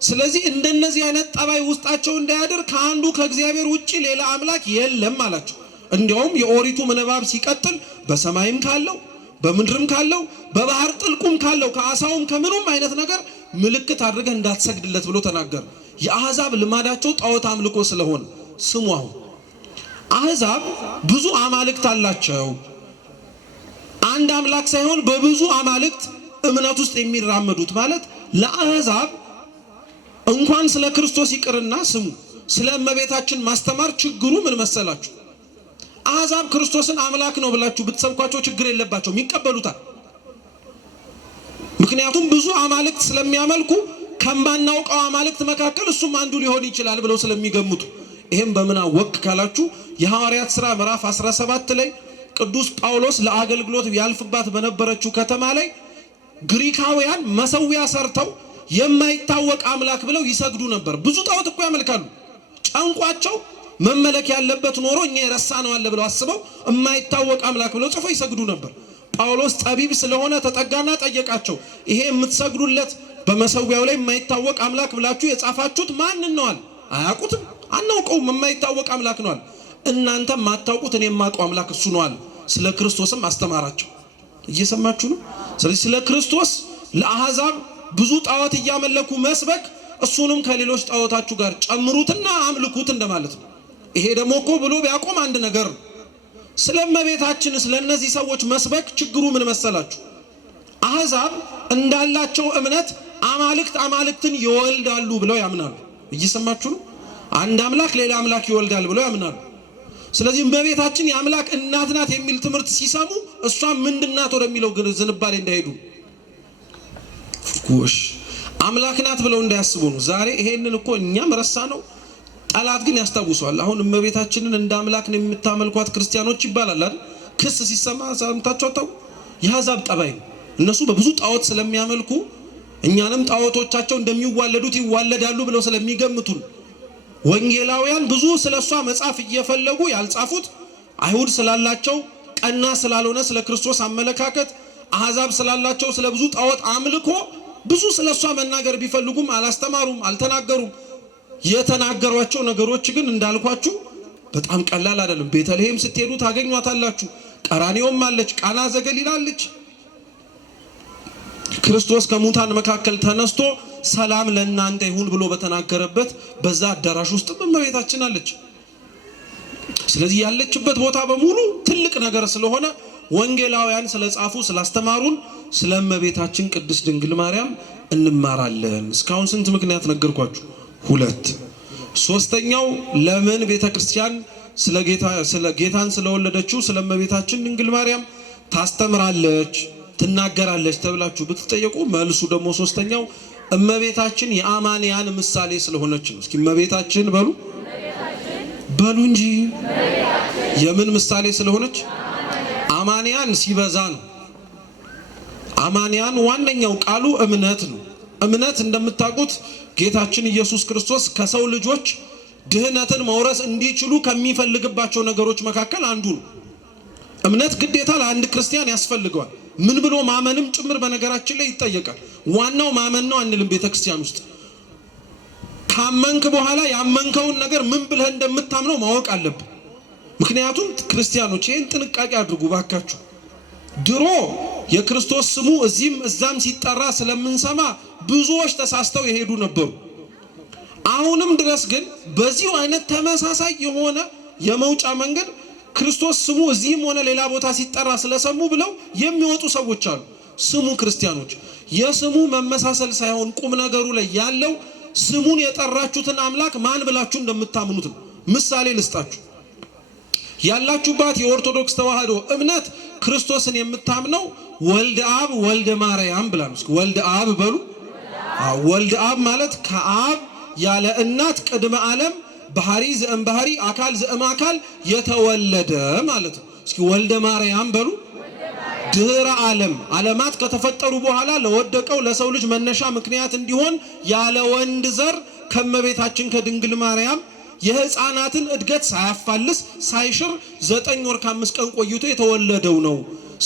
ስለዚህ እንደነዚህ አይነት ጠባይ ውስጣቸው እንዳያደር ከአንዱ ከእግዚአብሔር ውጪ ሌላ አምላክ የለም አላቸው። እንዲያውም የኦሪቱ ምንባብ ሲቀጥል በሰማይም ካለው በምድርም ካለው በባህር ጥልቁም ካለው ከአሳውም ከምኑም አይነት ነገር ምልክት አድርገህ እንዳትሰግድለት ብሎ ተናገረ። የአሕዛብ ልማዳቸው ጣዖት አምልኮ ስለሆነ ስሙ። አሁን አሕዛብ ብዙ አማልክት አላቸው። አንድ አምላክ ሳይሆን በብዙ አማልክት እምነት ውስጥ የሚራመዱት ማለት ለአሕዛብ እንኳን ስለ ክርስቶስ ይቅርና ስሙ ስለ እመቤታችን ማስተማር ችግሩ ምን መሰላችሁ? አሕዛብ ክርስቶስን አምላክ ነው ብላችሁ ብትሰብኳቸው ችግር የለባቸውም፣ ይቀበሉታል። ምክንያቱም ብዙ አማልክት ስለሚያመልኩ ከማናውቀው አማልክት መካከል እሱም አንዱ ሊሆን ይችላል ብለው ስለሚገምቱ። ይሄም በምን አወቅ ካላችሁ የሐዋርያት ሥራ ምዕራፍ 17 ላይ ቅዱስ ጳውሎስ ለአገልግሎት ያልፍባት በነበረችው ከተማ ላይ ግሪካውያን መሰዊያ ሰርተው የማይታወቅ አምላክ ብለው ይሰግዱ ነበር። ብዙ ጣዖት እኮ ያመልካሉ። ጨንቋቸው መመለክ ያለበት ኖሮ እኛ የረሳነው አለ ብለው አስበው የማይታወቅ አምላክ ብለው ጽፈው ይሰግዱ ነበር። ጳውሎስ ጠቢብ ስለሆነ ተጠጋና ጠየቃቸው። ይሄ የምትሰግዱለት በመሰዊያው ላይ የማይታወቅ አምላክ ብላችሁ የጻፋችሁት ማንን ነው አለ። አያውቁትም። አናውቀውም፣ የማይታወቅ አምላክ ነው አለ። እናንተ ማታውቁት እኔ የማውቀው አምላክ እሱ ነው አለ። ስለ ክርስቶስም አስተማራቸው። እየሰማችሁ ነው? ስለዚህ ስለ ክርስቶስ ለአሕዛብ ብዙ ጣዖት እያመለኩ መስበክ እሱንም ከሌሎች ጣዖታችሁ ጋር ጨምሩትና አምልኩት እንደማለት ነው። ይሄ ደግሞ እኮ ብሎ ቢያቆም አንድ ነገር ነው። ስለ እመቤታችን ስለ እነዚህ ሰዎች መስበክ ችግሩ ምን መሰላችሁ? አሕዛብ እንዳላቸው እምነት አማልክትን ይወልዳሉ ብለው ያምናሉ። እየሰማችሁ ነው? አንድ አምላክ ሌላ አምላክ ይወልዳል ብለው ያምናሉ። ስለዚህ እመቤታችን የአምላክ እናት ናት የሚል ትምህርት ሲሰሙ እሷም ምንድናት ወደሚለው ዝንባሌ እንዳይሄዱ ጎሽ አምላክ ናት ብለው እንዳያስቡ ነው። ዛሬ ይሄንን እኮ እኛም ረሳ ነው። ጠላት ግን ያስታውሷል። አሁን እመቤታችንን እንደ አምላክ ነው የምታመልኳት ክርስቲያኖች ይባላል አይደል? ክስ ሲሰማ ሰምታችሁ ታው የአሕዛብ ጠባይ ነው። እነሱ በብዙ ጣዖት ስለሚያመልኩ እኛንም ጣዖቶቻቸው እንደሚዋለዱት ይዋለዳሉ ብለው ስለሚገምቱን ወንጌላውያን ብዙ ስለሷ መጻፍ እየፈለጉ ያልጻፉት አይሁድ ስላላቸው ቀና ስላልሆነ ስለ ክርስቶስ አመለካከት፣ አሕዛብ ስላላቸው ስለ ብዙ ጣዖት አምልኮ ብዙ ስለሷ መናገር ቢፈልጉም አላስተማሩም፣ አልተናገሩም። የተናገሯቸው ነገሮች ግን እንዳልኳችሁ በጣም ቀላል አይደለም። ቤተልሔም ስትሄዱ ታገኟታላችሁ። ቀራንዮም አለች፣ ቃና ዘገሊላ አለች። ክርስቶስ ከሙታን መካከል ተነስቶ ሰላም ለእናንተ ይሁን ብሎ በተናገረበት በዛ አዳራሽ ውስጥ እመቤታችን አለች። ስለዚህ ያለችበት ቦታ በሙሉ ትልቅ ነገር ስለሆነ ወንጌላውያን ስለጻፉ ስላስተማሩን ስለ እመቤታችን ቅድስት ድንግል ማርያም እንማራለን። እስካሁን ስንት ምክንያት ነገርኳችሁ? 2። ሶስተኛው ለምን ቤተክርስቲያን ስለ ጌታን ስለወለደችው ስለ እመቤታችን ድንግል ማርያም ታስተምራለች ትናገራለች ተብላችሁ ብትጠየቁ መልሱ ደግሞ ሶስተኛው እመቤታችን የአማንያን ምሳሌ ስለሆነች ነው። እስኪ እመቤታችን በሉ እንጂ የምን ምሳሌ ስለሆነች? አማንያን ሲበዛ ነው። አማንያን ዋነኛው ቃሉ እምነት ነው። እምነት እንደምታውቁት ጌታችን ኢየሱስ ክርስቶስ ከሰው ልጆች ድህነትን መውረስ እንዲችሉ ከሚፈልግባቸው ነገሮች መካከል አንዱ ነው። እምነት ግዴታ ለአንድ ክርስቲያን ያስፈልገዋል። ምን ብሎ ማመንም ጭምር በነገራችን ላይ ይጠየቃል። ዋናው ማመን ነው አንልም። ቤተክርስቲያን ውስጥ ካመንክ በኋላ ያመንከውን ነገር ምን ብለህ እንደምታምነው ማወቅ አለብህ። ምክንያቱም ክርስቲያኖች ይህን ጥንቃቄ አድርጉ ባካችሁ። ድሮ የክርስቶስ ስሙ እዚህም እዛም ሲጠራ ስለምንሰማ ብዙዎች ተሳስተው የሄዱ ነበሩ። አሁንም ድረስ ግን በዚሁ አይነት ተመሳሳይ የሆነ የመውጫ መንገድ ክርስቶስ ስሙ እዚህም ሆነ ሌላ ቦታ ሲጠራ ስለሰሙ ብለው የሚወጡ ሰዎች አሉ። ስሙ ክርስቲያኖች፣ የስሙ መመሳሰል ሳይሆን ቁም ነገሩ ላይ ያለው ስሙን የጠራችሁትን አምላክ ማን ብላችሁ እንደምታምኑት ነው። ምሳሌ ልስጣችሁ። ያላችሁባት የኦርቶዶክስ ተዋህዶ እምነት ክርስቶስን የምታምነው ወልደ አብ ወልደ ማርያም ብላ ነው። ወልደ አብ በሉ። ወልደ አብ ማለት ከአብ ያለ እናት ቅድመ ዓለም ባህሪ ዘእም ባህሪ አካል ዘእም አካል የተወለደ ማለት ነው። እስኪ ወልደ ማርያም በሉ። ድህረ ዓለም ዓለማት ከተፈጠሩ በኋላ ለወደቀው ለሰው ልጅ መነሻ ምክንያት እንዲሆን ያለ ወንድ ዘር ከመቤታችን ከድንግል ማርያም የሕፃናትን እድገት ሳያፋልስ ሳይሽር 9 ወር ከ5 ቀን ቆይቶ የተወለደው ነው።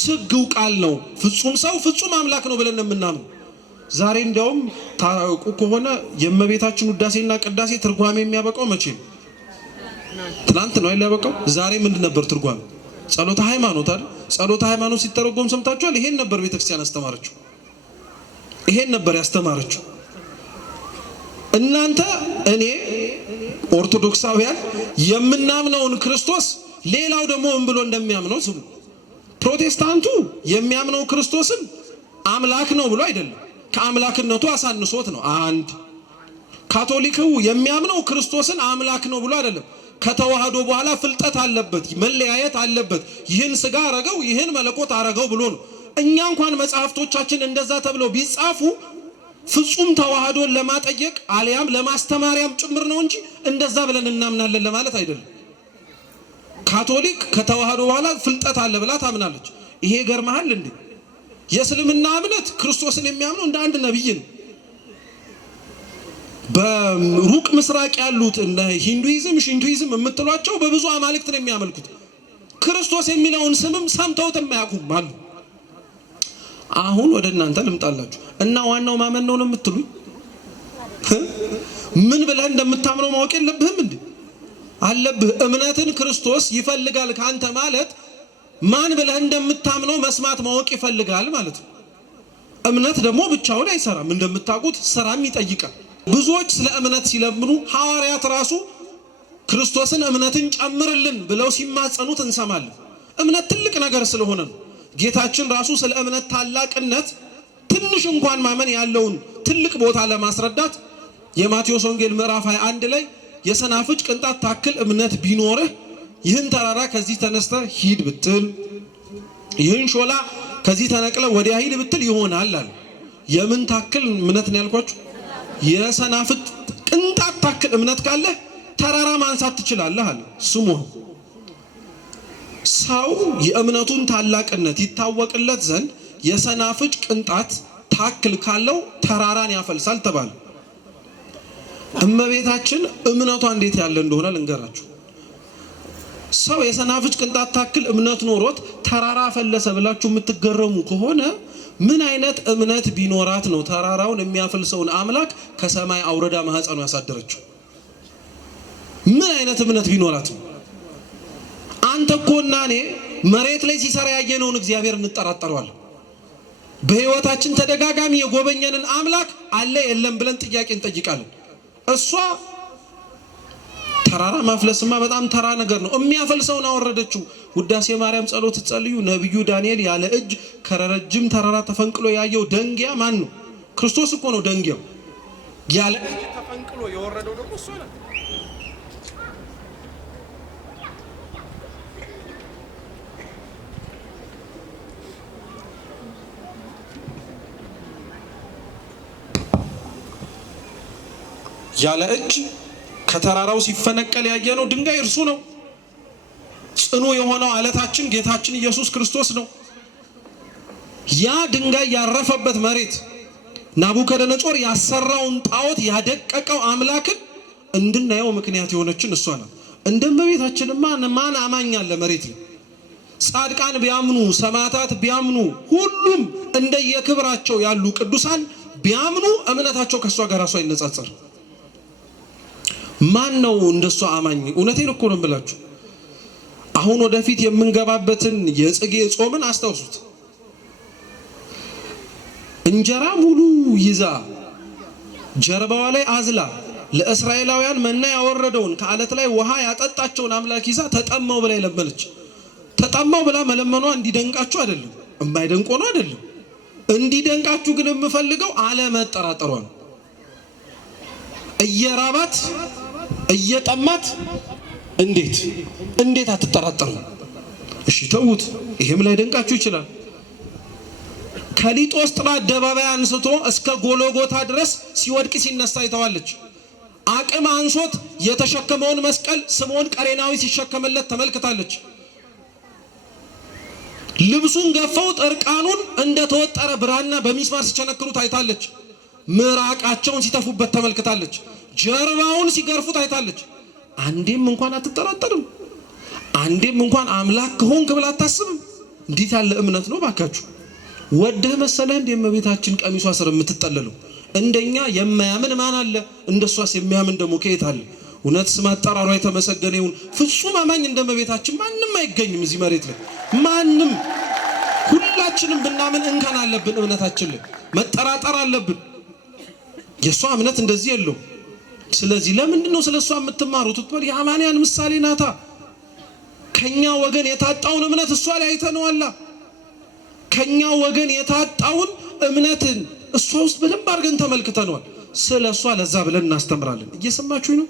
ስግው ቃል ነው። ፍጹም ሰው ፍጹም አምላክ ነው ብለን የምናምነው። ዛሬ እንዲያውም ታውቁ ከሆነ የእመቤታችን ውዳሴና ቅዳሴ ትርጓሜ የሚያበቃው መቼ ነው? ትናንት ነው አይደል ያበቃው? ዛሬ ምንድን ነበር ትርጓሜ? ጸሎተ ሃይማኖት አይደል? ጸሎተ ሃይማኖት ሲተረጎም ሰምታችኋል። ይሄን ነበር ቤተክርስቲያን ያስተማረችው። ይሄን ነበር ያስተማረችው። እናንተ እኔ ኦርቶዶክሳውያን የምናምነውን ክርስቶስ ሌላው ደግሞ ምን ብሎ እንደሚያምነው ስሙ። ፕሮቴስታንቱ የሚያምነው ክርስቶስን አምላክ ነው ብሎ አይደለም፣ ከአምላክነቱ አሳንሶት ነው። አንድ ካቶሊኩ የሚያምነው ክርስቶስን አምላክ ነው ብሎ አይደለም፣ ከተዋህዶ በኋላ ፍልጠት አለበት፣ መለያየት አለበት። ይህን ስጋ አረገው ይህን መለኮት አረገው ብሎ ነው። እኛ እንኳን መጽሐፍቶቻችን እንደዛ ተብለው ቢጻፉ ፍጹም ተዋህዶን ለማጠየቅ አልያም ለማስተማሪያም ጭምር ነው እንጂ እንደዛ ብለን እናምናለን ለማለት አይደለም። ካቶሊክ ከተዋህዶ በኋላ ፍልጠት አለ ብላ ታምናለች። ይሄ ገርመሃል እንዴ? የእስልምና እምነት ክርስቶስን የሚያምነው እንደ አንድ ነብይ ነው። በሩቅ ምስራቅ ያሉት እንደ ሂንዱይዝም ሽንቱይዝም የምትሏቸው በብዙ አማልክት ነው የሚያመልኩት። ክርስቶስ የሚለውን ስምም ሰምተውት የማያውቁም አሉ። አሁን ወደ እናንተ ልምጣላችሁ እና ዋናው ማመን ነው የምትሉኝ? ምን ብለህ እንደምታምነው ማወቅ የለብህም እንዴ? አለብህ። እምነትን ክርስቶስ ይፈልጋል ካንተ ማለት ማን ብለህ እንደምታምነው መስማት ማወቅ ይፈልጋል ማለት ነው። እምነት ደግሞ ብቻውን አይሰራም። እንደምታውቁት ስራም ይጠይቃል። ብዙዎች ስለ እምነት ሲለምኑ ሐዋርያት ራሱ ክርስቶስን እምነትን ጨምርልን ብለው ሲማጸኑት እንሰማለን። እምነት ትልቅ ነገር ስለሆነ ነው። ጌታችን ራሱ ስለ እምነት ታላቅነት ትንሽ እንኳን ማመን ያለውን ትልቅ ቦታ ለማስረዳት የማቴዎስ ወንጌል ምዕራፍ 21 ላይ የሰናፍጭ ቅንጣት ታክል እምነት ቢኖርህ ይህን ተራራ ከዚህ ተነስተ ሂድ ብትል፣ ይህን ሾላ ከዚህ ተነቅለ ወዲያ ሂድ ብትል ይሆናል አለ። የምን ታክል እምነት ነው ያልኳችሁ? የሰናፍጭ ቅንጣት ታክል እምነት ካለ ተራራ ማንሳት ትችላለህ አለ። ስሙ ሰው የእምነቱን ታላቅነት ይታወቅለት ዘንድ የሰናፍጭ ቅንጣት ታክል ካለው ተራራን ያፈልሳል ተባለ። እመቤታችን እምነቷ እንዴት ያለ እንደሆነ ልንገራችሁ። ሰው የሰናፍጭ ቅንጣት ታክል እምነት ኖሮት ተራራ ፈለሰ ብላችሁ የምትገረሙ ከሆነ ምን አይነት እምነት ቢኖራት ነው ተራራውን የሚያፈልሰውን አምላክ ከሰማይ አውረዳ ማህፀኑ ያሳደረችው? ምን አይነት እምነት ቢኖራት ነው? አንተ እኮና እኔ መሬት ላይ ሲሰራ ያየነውን እግዚአብሔር እንጠራጠረዋለን። በህይወታችን ተደጋጋሚ የጎበኘንን አምላክ አለ የለም ብለን ጥያቄ እንጠይቃለን። እሷ ተራራ ማፍለስማ በጣም ተራ ነገር ነው። የሚያፈልሰውን አወረደችው። ውዳሴ ማርያም ጸሎት ጸልዩ። ነብዩ ዳንኤል ያለ እጅ ከረጅም ተራራ ተፈንቅሎ ያየው ደንጊያ ማን ነው? ክርስቶስ እኮ ነው ደንጊያው። ያለ እጅ ተፈንቅሎ የወረደው ደግሞ እሱ ነው። ያለ እጅ ከተራራው ሲፈነቀል ያየነው ድንጋይ እርሱ ነው። ጽኑ የሆነው አለታችን ጌታችን ኢየሱስ ክርስቶስ ነው። ያ ድንጋይ ያረፈበት መሬት ናቡከደነጾር ያሰራውን ጣዖት ያደቀቀው አምላክን እንድናየው ምክንያት የሆነችን እሷ ናት። እንደመቤታችንማ ማን አማኝ አለ መሬት ላይ? ጻድቃን ቢያምኑ፣ ሰማዕታት ቢያምኑ፣ ሁሉም እንደየክብራቸው ያሉ ቅዱሳን ቢያምኑ እምነታቸው ከሷ ጋር ራሱ አይነጻጸር። ማን ነው እንደሷ አማኝ? እውነቴን እኮ ነው የምላችሁ። አሁን ወደፊት የምንገባበትን የጽጌ ጾምን አስታውሱት። እንጀራ ሙሉ ይዛ ጀርባዋ ላይ አዝላ ለእስራኤላውያን መና ያወረደውን ከአለት ላይ ውሃ ያጠጣቸውን አምላክ ይዛ ተጠማው ብላ ለመነች። ተጠማው ብላ መለመኗ እንዲደንቃችሁ አይደለም፣ የማይደንቆ ነው አይደለም። እንዲደንቃችሁ ግን የምፈልገው አለመጠራጠሯ ነው። እየራባት እየጠማት እንዴት አትጠራጠሩ? እሺ ተውት፣ ይሄም ላይ ደንቃችሁ ይችላል። ከሊጦስጥራ አደባባይ አንስቶ እስከ ጎሎጎታ ድረስ ሲወድቅ ሲነሳ አይተዋለች። አቅም አንሶት የተሸከመውን መስቀል ስምዖን ቀሬናዊ ሲሸከምለት ተመልክታለች። ልብሱን ገፈውት እርቃኑን እንደተወጠረ ብራና በሚስማር ሲቸነክሩት አይታለች። ምራቃቸውን ሲተፉበት ተመልክታለች። ጀርባውን ሲገርፉት አይታለች። አንዴም እንኳን አትጠራጠርም። አንዴም እንኳን አምላክ ከሆንክ ብላ አታስብም። እንዴት ያለ እምነት ነው ባካችሁ! ወደህ መሰለህ እንደ እመቤታችን ቀሚሷ ስር የምትጠለለው? እንደኛ የማያምን ማን አለ? እንደሷስ የሚያምን ደግሞ ከየት አለ? እውነት ስም አጠራሯ የተመሰገነ ይሁን። ፍጹም አማኝ እንደ እመቤታችን ማንም አይገኝም እዚህ መሬት ላይ ማንም። ሁላችንም ብናምን እንከን አለብን። እምነታችን ላይ መጠራጠር አለብን። የሷ እምነት እንደዚህ የለው። ስለዚህ ለምንድን ነው ስለሷ የምትማሩት? ትባል የአማንያን ምሳሌ ናታ። ከኛ ወገን የታጣውን እምነት እሷ ላይ አይተነዋል። ከኛ ወገን የታጣውን እምነትን እሷ ውስጥ በደንብ አድርገን ተመልክተነዋል። ስለሷ ለዛ ብለን እናስተምራለን። እየሰማችሁኝ ነው?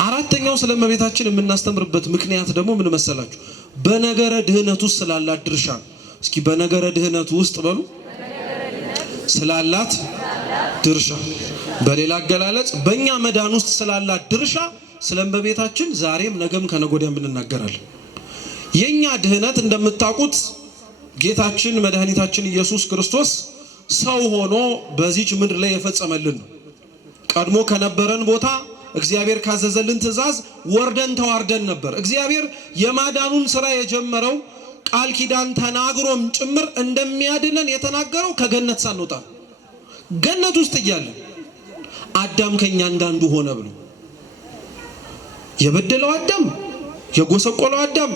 አራተኛው ስለ እመቤታችን የምናስተምርበት ምክንያት ደግሞ ምን መሰላችሁ? በነገረ ድህነት ውስጥ ስላላት ድርሻ። እስኪ በነገረ ድህነት ውስጥ በሉ ስላላት ድርሻ። በሌላ አገላለጽ በእኛ መዳን ውስጥ ስላላት ድርሻ ስለ እመቤታችን ዛሬም ነገም ከነገ ወዲያም እንናገራለን። የኛ ድህነት እንደምታውቁት ጌታችን መድኃኒታችን ኢየሱስ ክርስቶስ ሰው ሆኖ በዚች ምድር ላይ የፈጸመልን ነው። ቀድሞ ከነበረን ቦታ እግዚአብሔር ካዘዘልን ትእዛዝ ወርደን ተዋርደን ነበር። እግዚአብሔር የማዳኑን ስራ የጀመረው ቃል ኪዳን ተናግሮም ጭምር እንደሚያድነን የተናገረው ከገነት ሳንወጣ ገነት ውስጥ እያለን አዳም ከኛ እንዳንዱ ሆነ ብሎ የበደለው አዳም፣ የጎሰቆለው አዳም፣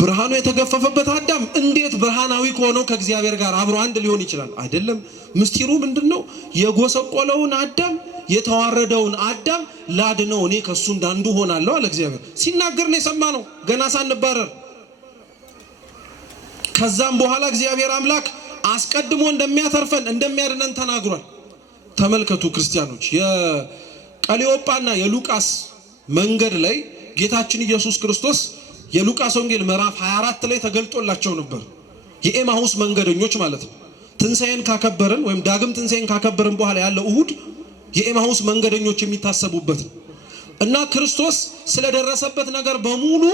ብርሃኑ የተገፈፈበት አዳም እንዴት ብርሃናዊ ከሆነው ከእግዚአብሔር ጋር አብሮ አንድ ሊሆን ይችላል? አይደለም። ምስጢሩ ምንድነው? የጎሰቆለውን አዳም የተዋረደውን አዳም ላድነው እኔ ከሱ እንዳንዱ ሆናለሁ አለ እግዚአብሔር። ሲናገር ነው የሰማነው ገና ሳንባረር። ከዛም በኋላ እግዚአብሔር አምላክ አስቀድሞ እንደሚያተርፈን እንደሚያድነን ተናግሯል። ተመልከቱ ክርስቲያኖች፣ የቀሊዮጳና የሉቃስ መንገድ ላይ ጌታችን ኢየሱስ ክርስቶስ የሉቃስ ወንጌል ምዕራፍ 24 ላይ ተገልጦላቸው ነበር። የኤማሁስ መንገደኞች ማለት ነው። ትንሣኤን ካከበርን ወይም ዳግም ትንሣኤን ካከበርን በኋላ ያለው እሁድ የኤማሁስ መንገደኞች የሚታሰቡበት እና ክርስቶስ ስለደረሰበት ነገር በሙሉ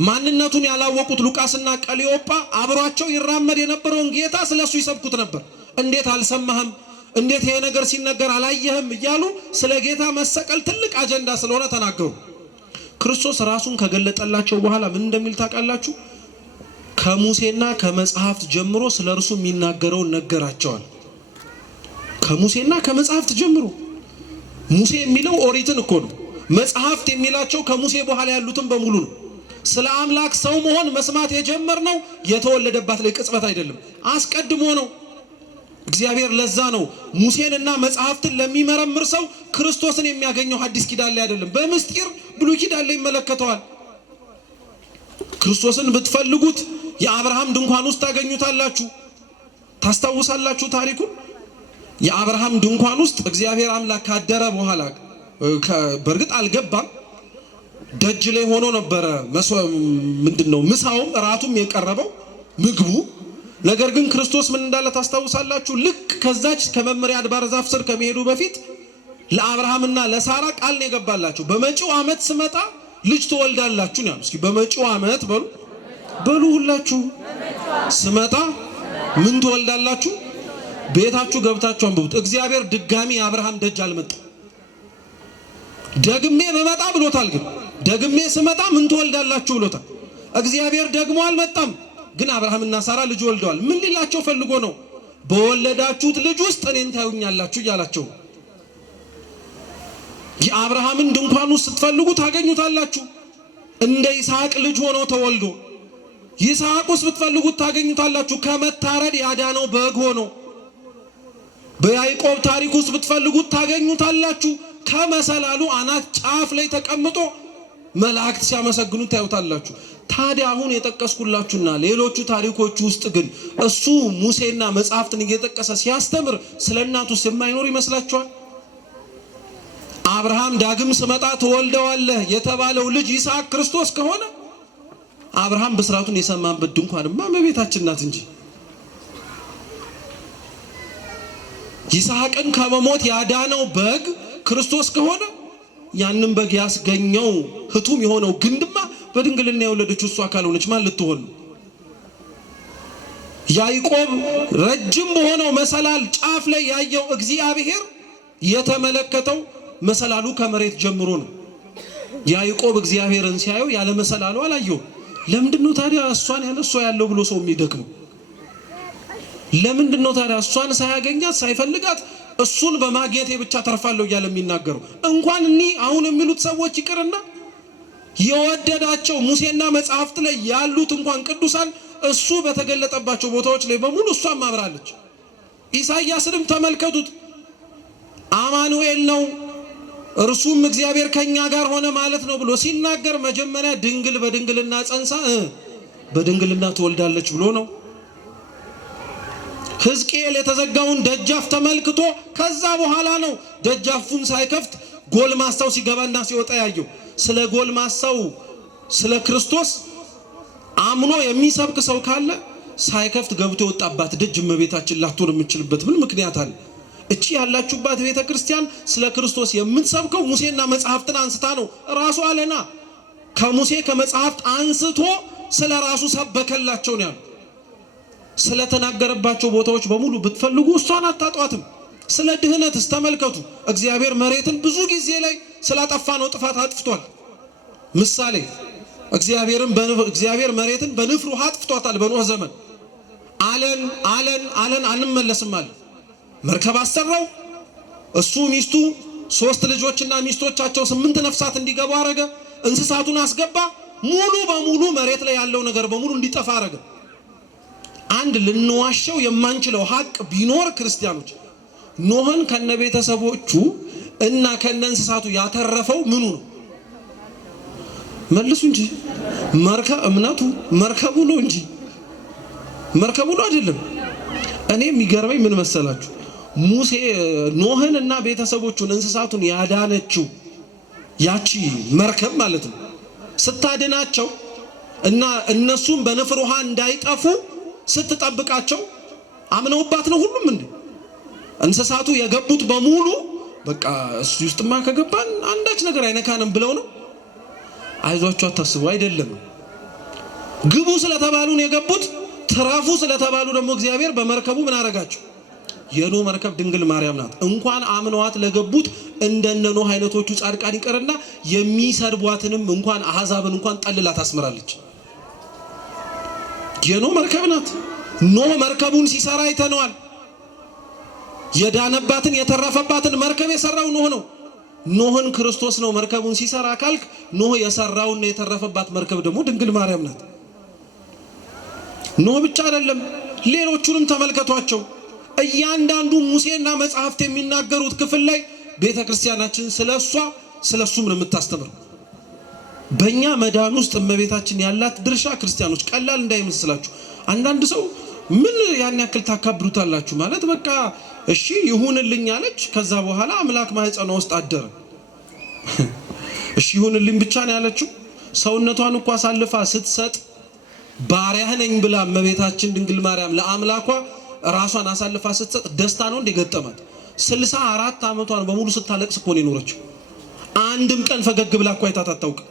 ማንነቱን ያላወቁት ሉቃስና ቀሊዮጳ አብሯቸው ይራመድ የነበረውን ጌታ ስለሱ ይሰብኩት ነበር። እንዴት አልሰማህም? እንዴት ይሄ ነገር ሲነገር አላየህም እያሉ ስለ ጌታ መሰቀል ትልቅ አጀንዳ ስለሆነ ተናገሩ። ክርስቶስ ራሱን ከገለጠላቸው በኋላ ምን እንደሚል ታውቃላችሁ? ከሙሴና ከመጽሐፍት ጀምሮ ስለ እርሱ የሚናገረውን ነገራቸዋል። ከሙሴና ከመጽሐፍት ጀምሮ ሙሴ የሚለው ኦሪትን እኮ ነው። መጽሐፍት የሚላቸው ከሙሴ በኋላ ያሉትን በሙሉ ነው። ስለ አምላክ ሰው መሆን መስማት የጀመርነው የተወለደባት ላይ ቅጽበት አይደለም፣ አስቀድሞ ነው። እግዚአብሔር ለዛ ነው ሙሴንና መጽሐፍትን ለሚመረምር ሰው ክርስቶስን የሚያገኘው ሐዲስ ኪዳን ላይ አይደለም፣ በምስጢር ብሉይ ኪዳን ላይ ይመለከተዋል። ክርስቶስን ብትፈልጉት የአብርሃም ድንኳን ውስጥ ታገኙታላችሁ። ታስታውሳላችሁ ታሪኩን? የአብርሃም ድንኳን ውስጥ እግዚአብሔር አምላክ ካደረ በኋላ በእርግጥ አልገባም፣ ደጅ ላይ ሆኖ ነበረ። ምንድነው ምሳውም እራቱም የቀረበው ምግቡ። ነገር ግን ክርስቶስ ምን እንዳለ ታስታውሳላችሁ? ልክ ከዛች ከመምሪያ አድባር ዛፍ ስር ከመሄዱ በፊት ለአብርሃምና ለሳራ ቃል ነው የገባላቸው። በመጪው ዓመት ስመጣ ልጅ ትወልዳላችሁ ነው ያለው። እስኪ በመጪው ዓመት በሉ ሁላችሁ። ስመጣ ምን ትወልዳላችሁ? ቤታችሁ ገብታችሁ አንብቡት። እግዚአብሔር ድጋሚ የአብርሃም ደጅ አልመጣም። ደግሜ በመጣ ብሎታል። ግን ደግሜ ስመጣ ምን ትወልዳላችሁ ብሎታል። እግዚአብሔር ደግሞ አልመጣም። ግን አብርሃምና ሳራ ልጅ ወልደዋል። ምን ሊላቸው ፈልጎ ነው? በወለዳችሁት ልጅ ውስጥ እኔን ታዩኛላችሁ እያላቸው። የአብርሃምን ድንኳን ውስጥ ስትፈልጉ ታገኙታላችሁ። እንደ ይስሐቅ ልጅ ሆኖ ተወልዶ ይስሐቅ ውስጥ ብትፈልጉት ታገኙታላችሁ። ከመታረድ ያዳነው በግ ሆኖ በያዕቆብ ታሪክ ውስጥ ብትፈልጉት ታገኙታላችሁ። ከመሰላሉ አናት ጫፍ ላይ ተቀምጦ መላእክት ሲያመሰግኑት ታዩታላችሁ። ታዲያ አሁን የጠቀስኩላችሁና ሌሎቹ ታሪኮች ውስጥ ግን እሱ ሙሴና መጽሐፍትን እየጠቀሰ ሲያስተምር ስለ እናቱስ የማይኖር ይመስላችኋል? አብርሃም ዳግም ስመጣ ትወልደዋለህ የተባለው ልጅ ይስሐቅ ክርስቶስ ከሆነ አብርሃም ብስራቱን የሰማበት ድንኳንማ እመቤታችን ናት እንጂ። ይስሐቅን ከመሞት ያዳነው በግ ክርስቶስ ከሆነ ያንን በግ ያስገኘው ህቱም የሆነው ግንድማ በድንግልና የወለደችው እሷ ካልሆነች ማን ልትሆን? ያዕቆብ ረጅም በሆነው መሰላል ጫፍ ላይ ያየው እግዚአብሔር የተመለከተው መሰላሉ ከመሬት ጀምሮ ነው። ያዕቆብ እግዚአብሔርን ሲያየው ያለ መሰላሉ አላየው። ለምንድነው ታዲያ እሷን ያነሷ ያለው ብሎ ሰው የሚደክመው? ለምንድነው ታዲያ እሷን ሳያገኛት ሳይፈልጋት እሱን በማግኘቴ ብቻ ተርፋለሁ እያለ የሚናገረው? እንኳን እኒህ አሁን የሚሉት ሰዎች ይቅርና የወደዳቸው ሙሴና መጽሐፍት ላይ ያሉት እንኳን ቅዱሳን እሱ በተገለጠባቸው ቦታዎች ላይ በሙሉ እሷን ማብራለች። ኢሳይያስንም ተመልከቱት። አማኑኤል ነው እርሱም እግዚአብሔር ከኛ ጋር ሆነ ማለት ነው ብሎ ሲናገር መጀመሪያ ድንግል በድንግልና ጸንሳ በድንግልና ትወልዳለች ብሎ ነው። ሕዝቅኤል የተዘጋውን ደጃፍ ተመልክቶ ከዛ በኋላ ነው ደጃፉን ሳይከፍት ጎልማሳው ሲገባና ሲወጣ ያየው። ስለ ጎልማሳው ስለ ክርስቶስ አምኖ የሚሰብክ ሰው ካለ ሳይከፍት ገብቶ የወጣባት ደጅ እመቤታችን ላትሆን የምትችልበት ምን ምክንያት አለ? እቺ ያላችሁባት ቤተ ክርስቲያን ስለ ክርስቶስ የምትሰብከው ሙሴና መጽሐፍትን አንስታ ነው። ራሱ አለና ከሙሴ ከመጽሐፍት አንስቶ ስለ ራሱ ሰበከላቸው ነው ያለው። ስለ ተናገረባቸው ቦታዎች በሙሉ ብትፈልጉ እሷን አታጧትም። ስለ ድህነትስ ተመልከቱ። እግዚአብሔር መሬትን ብዙ ጊዜ ላይ ስላጠፋ ነው ጥፋት አጥፍቷል። ምሳሌ እግዚአብሔር መሬትን በንፍር ውሃ አጥፍቷታል። በኖህ ዘመን አለን አንመለስም አለ። መርከብ አሰራው። እሱ ሚስቱ 3 ልጆችና ሚስቶቻቸው 8 ነፍሳት እንዲገቡ አረገ። እንስሳቱን አስገባ። ሙሉ በሙሉ መሬት ላይ ያለው ነገር በሙሉ እንዲጠፋ አረገ። አንድ ልንዋሸው የማንችለው ሀቅ ቢኖር ክርስቲያኖች ኖህን ከነቤተሰቦቹ እና ከነእንስሳቱ ያተረፈው ምኑ ነው? መልሱ እንጂ እምነቱ መርከቡ ነው እንጂ መርከቡ ነው አይደለም። እኔ የሚገርመኝ ምን መሰላችሁ? ሙሴ ኖህን እና ቤተሰቦቹን እንስሳቱን ያዳነችው ያቺ መርከብ ማለት ነው። ስታድናቸው እና እነሱም በንፍር ውሃ እንዳይጠፉ ስትጠብቃቸው አምነውባት ነው ሁሉም እንዴ? እንስሳቱ የገቡት በሙሉ በቃ እሱ ውስጥማ ከገባን አንዳች ነገር አይነካንም ብለው ነው? አይዟችሁ አታስቡ፣ አይደለም። ግቡ ስለተባሉ ነው የገቡት። ትራፉ ስለተባሉ ደግሞ እግዚአብሔር በመርከቡ ምን አረጋቸው? የኖህ መርከብ ድንግል ማርያም ናት። እንኳን አምነዋት ለገቡት እንደነ ኖህ አይነቶቹ ጻድቃን ይቀርና የሚሰርቧትንም እንኳን አሕዛብን እንኳን ጠልላ ታስመራለች። የኖህ መርከብ ናት። ኖህ መርከቡን ሲሰራ አይተነዋል። የዳነባትን የተረፈባትን መርከብ የሰራው ኖህ ነው። ኖህን ክርስቶስ ነው መርከቡን ሲሰራ ካልክ ኖህ የሰራውና የተረፈባት መርከብ ደግሞ ድንግል ማርያም ናት። ኖህ ብቻ አይደለም፣ ሌሎቹንም ተመልከቷቸው። እያንዳንዱ ሙሴና መጽሐፍት የሚናገሩት ክፍል ላይ ቤተክርስቲያናችን ስለሱም ነው የምታስተምር። በእኛ መዳን ውስጥ እመቤታችን ያላት ድርሻ ክርስቲያኖች ቀላል እንዳይመስላችሁ። አንዳንድ ሰው ምን ያን ያክል ታካብዱታላችሁ ማለት በቃ እሺ ይሁንልኝ አለች፣ ከዛ በኋላ አምላክ ማህፀኗ ውስጥ አደረ። እሺ ይሁንልኝ ብቻ ነው ያለችው። ሰውነቷን እንኳን አሳልፋ ስትሰጥ ባሪያህ ነኝ ብላ እመቤታችን ድንግል ማርያም ለአምላኳ ራሷን አሳልፋ ስትሰጥ ደስታ ነው እንደገጠማት። 64 ዓመቷን በሙሉ ስታለቅስ እኮ ነው የኖረችው። አንድም ቀን ፈገግ ብላ እኮ አይታት አታውቅም።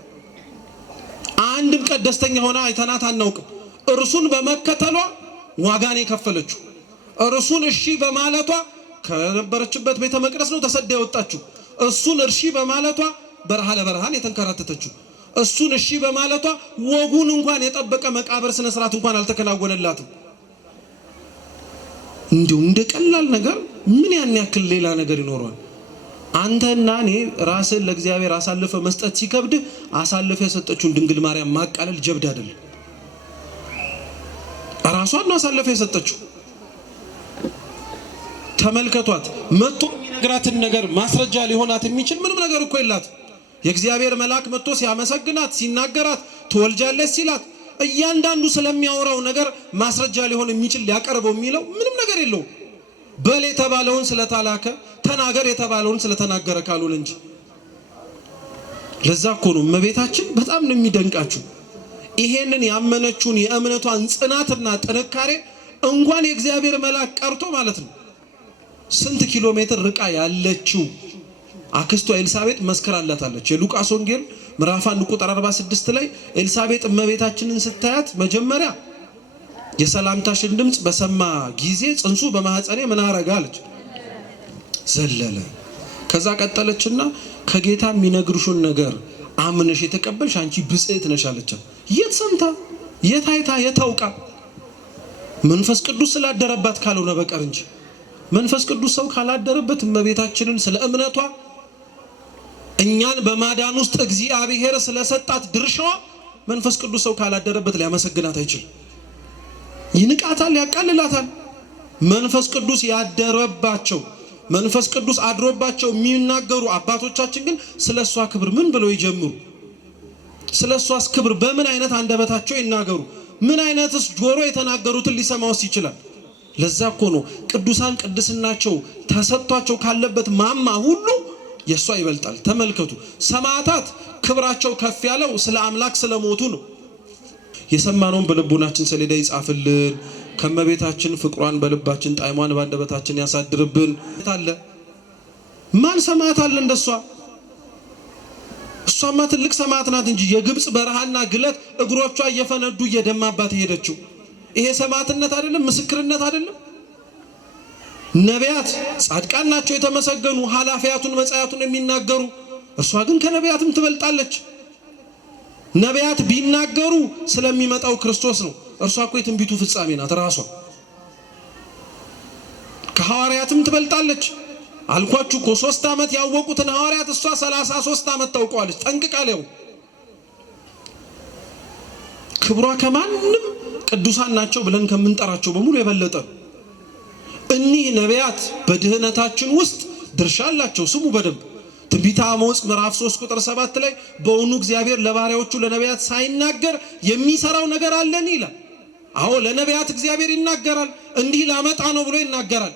አንድም ቀን ደስተኛ ሆና አይተናት አናውቅም። እርሱን በመከተሏ ዋጋን የከፈለችው፣ እርሱን እሺ በማለቷ ከነበረችበት ቤተ መቅደስ ነው ተሰዳ የወጣችው። እሱን እሺ በማለቷ በረሃ ለበረሃን የተንከራተተችው። እሱን እሺ በማለቷ ወጉን እንኳን የጠበቀ መቃብር ስነ ስርዓት እንኳን አልተከናወነላትም። እንዲሁ እንደ ቀላል ነገር ምን ያን ያክል ሌላ ነገር ይኖረዋል? አንተና እኔ ራስን ለእግዚአብሔር አሳልፈ መስጠት ሲከብድ አሳልፈ የሰጠችውን ድንግል ማርያም ማቃለል ጀብድ አይደለም። ራሷን ነው አሳልፈ የሰጠችው። ተመልከቷት። መጥቶ የሚነግራትን ነገር ማስረጃ ሊሆናት የሚችል ምንም ነገር እኮ የላት። የእግዚአብሔር መልአክ መጥቶ ሲያመሰግናት ሲናገራት ትወልጃለች ሲላት እያንዳንዱ ስለሚያወራው ነገር ማስረጃ ሊሆን የሚችል ሊያቀርበው የሚለው ምንም ነገር የለውም። በል የተባለውን ስለተላከ ተናገር የተባለውን ስለተናገረ ካልሆነ እንጂ። ለዛ እኮ ነው እመቤታችን በጣም ነው የሚደንቃችሁ። ይሄንን ያመነችውን የእምነቷን ጽናትና ጥንካሬ እንኳን የእግዚአብሔር መልአክ ቀርቶ ማለት ነው ስንት ኪሎ ሜትር ርቃ ያለችው አክስቷ ኤልሳቤጥ መስከራላታለች። የሉቃስ ወንጌል ምዕራፍ 1 ቁጥር 46 ላይ ኤልሳቤጥ እመቤታችንን ስታያት መጀመሪያ የሰላምታሽን ድምጽ በሰማ ጊዜ ጽንሱ በማህፀኔ ምን አረጋ አለች፣ ዘለለ። ከዛ ቀጠለችና ከጌታ የሚነግሩሽን ነገር አምነሽ የተቀበልሽ አንቺ ብጽዕት ነሽ አለች። የት ሰምታ የት አይታ የት አውቃ? መንፈስ ቅዱስ ስላደረባት ካልሆነ በቀር እንጂ መንፈስ ቅዱስ ሰው ካላደረበት እመቤታችንን ስለ እምነቷ እኛን በማዳን ውስጥ እግዚአብሔር ስለሰጣት ድርሻዋ መንፈስ ቅዱስ ሰው ካላደረበት ሊያመሰግናት አይችልም። ይንቃታል፣ ያቃልላታል። መንፈስ ቅዱስ ያደረባቸው መንፈስ ቅዱስ አድሮባቸው የሚናገሩ አባቶቻችን ግን ስለሷ ክብር ምን ብለው ይጀምሩ? ስለሷስ ክብር በምን አይነት አንደበታቸው ይናገሩ? ምን አይነትስ ጆሮ የተናገሩትን ሊሰማውስ ይችላል? ለዛ እኮ ነው ቅዱሳን ቅድስናቸው ተሰጥቷቸው ካለበት ማማ ሁሉ የሷ ይበልጣል። ተመልከቱ፣ ሰማዕታት ክብራቸው ከፍ ያለው ስለ አምላክ ስለሞቱ ነው። የሰማነውን በልቡናችን ሰሌዳ ይጻፍልን። ከመቤታችን ፍቅሯን በልባችን ጣዕሟን ባንደበታችን ያሳድርብን። አለ ማን ሰማዕት አለ እንደሷ? እሷማ ትልቅ ሰማዕት ናት እንጂ የግብጽ በረሃና ግለት እግሮቿ እየፈነዱ እየደማባት ሄደችው። ይሄ ሰማዕትነት አይደለም? ምስክርነት አይደለም? ነቢያት ጻድቃን ናቸው የተመሰገኑ ኃላፊያቱን መጻያቱን የሚናገሩ። እሷ ግን ከነቢያትም ትበልጣለች። ነቢያት ቢናገሩ ስለሚመጣው ክርስቶስ ነው። እርሷ እኮ የትንቢቱ ፍጻሜ ናት ራሷ። ከሐዋርያትም ትበልጣለች። አልኳችሁ እኮ 3 ዓመት ያወቁትን ሐዋርያት እሷ 33 ዓመት ታውቀዋለች ጠንቅቃ። ለው ክብሯ ከማንም ቅዱሳን ናቸው ብለን ከምንጠራቸው በሙሉ የበለጠ። እኒህ ነቢያት በድህነታችን ውስጥ ድርሻ አላቸው። ስሙ በደንብ ትንቢተ አሞጽ ምዕራፍ 3 ቁጥር 7 ላይ በእውኑ እግዚአብሔር ለባሪያዎቹ ለነቢያት ሳይናገር የሚሰራው ነገር አለን ይላል። አዎ ለነቢያት እግዚአብሔር ይናገራል። እንዲህ ላመጣ ነው ብሎ ይናገራል።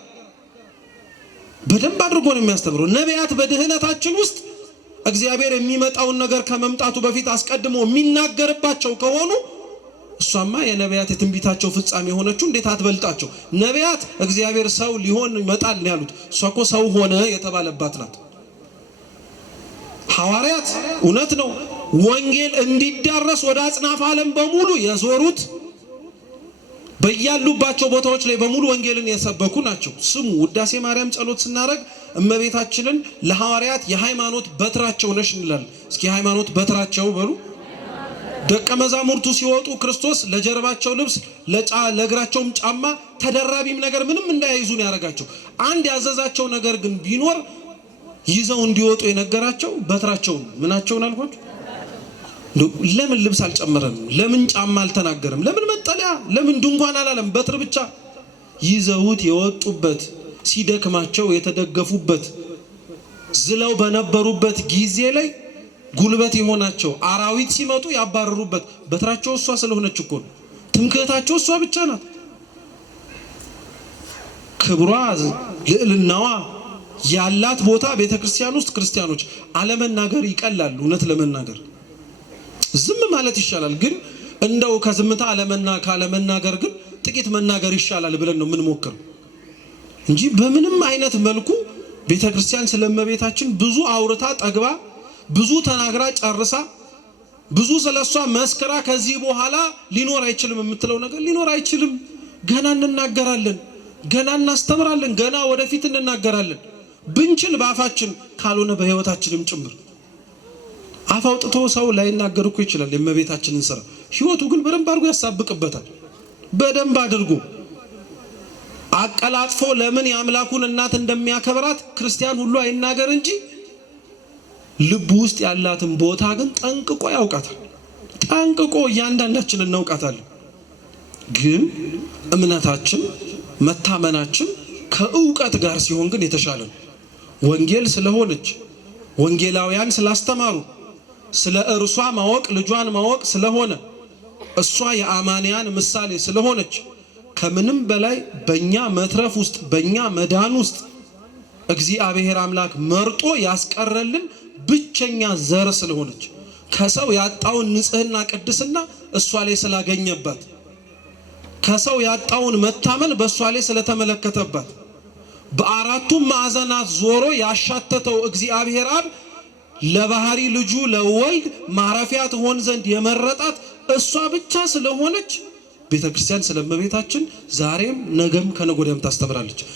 በደንብ አድርጎ ነው የሚያስተምረው። ነቢያት በድህነታችን ውስጥ እግዚአብሔር የሚመጣውን ነገር ከመምጣቱ በፊት አስቀድሞ የሚናገርባቸው ከሆኑ እሷማ የነቢያት የትንቢታቸው ፍጻሜ የሆነችው እንዴት አትበልጣቸው? ነቢያት እግዚአብሔር ሰው ሊሆን ይመጣል ነው ያሉት። እሷ እኮ ሰው ሆነ የተባለባት ናት። ሐዋርያት እውነት ነው ወንጌል እንዲዳረስ ወደ አጽናፈ ዓለም በሙሉ የዞሩት በያሉባቸው ቦታዎች ላይ በሙሉ ወንጌልን የሰበኩ ናቸው። ስሙ ውዳሴ ማርያም ጸሎት ስናደርግ እመቤታችንን ለሐዋርያት የሃይማኖት በትራቸው ነሽ እንላለን። እስኪ ሃይማኖት በትራቸው በሉ። ደቀ መዛሙርቱ ሲወጡ ክርስቶስ ለጀርባቸው ልብስ ለእግራቸውም ጫማ ተደራቢም ነገር ምንም እንዳይዙን ያደረጋቸው። አንድ ያዘዛቸው ነገር ግን ቢኖር ይዘው እንዲወጡ የነገራቸው በትራቸው ምናቸውን አልኳችሁ? ለምን ልብስ አልጨመረንም? ለምን ጫማ አልተናገረም? ለምን መጠለያ፣ ለምን ድንኳን አላለም? በትር ብቻ ይዘውት የወጡበት ሲደክማቸው የተደገፉበት ዝለው በነበሩበት ጊዜ ላይ ጉልበት የሆናቸው አራዊት ሲመጡ ያባረሩበት በትራቸው እሷ ስለሆነች እኮ ነው። ትምክህታቸው እሷ ብቻ ናት። ክብሯ ልዕልናዋ ያላት ቦታ ቤተክርስቲያን ውስጥ ክርስቲያኖች አለመናገር ይቀላል። እውነት ለመናገር ዝም ማለት ይሻላል። ግን እንደው ከዝምታ ካለመናገር ግን ጥቂት መናገር ይሻላል ብለን ነው የምንሞክረው እንጂ በምንም አይነት መልኩ ቤተክርስቲያን ስለእመቤታችን ብዙ አውርታ ጠግባ ብዙ ተናግራ ጨርሳ ብዙ ስለሷ መስከራ ከዚህ በኋላ ሊኖር አይችልም የምትለው ነገር ሊኖር አይችልም። ገና እንናገራለን፣ ገና እናስተምራለን፣ ገና ወደፊት እንናገራለን። ብንችል በአፋችን ካልሆነ በህይወታችንም ጭምር። አፍ አውጥቶ ሰው ላይናገር እኮ ይችላል የእመቤታችንን ስራ። ህይወቱ ግን በደንብ አድርጎ ያሳብቅበታል። በደንብ አድርጎ አቀላጥፎ ለምን የአምላኩን እናት እንደሚያከብራት ክርስቲያን ሁሉ አይናገር እንጂ ልብ ውስጥ ያላትን ቦታ ግን ጠንቅቆ ያውቃታል። ጠንቅቆ እያንዳንዳችን እናውቃታለን። ግን እምነታችን መታመናችን ከእውቀት ጋር ሲሆን ግን የተሻለ ነው። ወንጌል ስለሆነች ወንጌላውያን ስላስተማሩ ስለ እርሷ ማወቅ ልጇን ማወቅ ስለሆነ እሷ የአማንያን ምሳሌ ስለሆነች ከምንም በላይ በእኛ መትረፍ ውስጥ በእኛ መዳን ውስጥ እግዚአብሔር አምላክ መርጦ ያስቀረልን ብቸኛ ዘር ስለሆነች ከሰው ያጣውን ንጽህና ቅድስና እሷ ላይ ስላገኘባት ከሰው ያጣውን መታመን በእሷ ላይ ስለተመለከተባት በአራቱም ማዕዘናት ዞሮ ያሻተተው እግዚአብሔር አብ ለባህሪ ልጁ ለወልድ ማረፊያ ትሆን ዘንድ የመረጣት እሷ ብቻ ስለሆነች ቤተክርስቲያን ስለእመቤታችን ዛሬም ነገም ከነገ ወዲያም ታስተምራለች።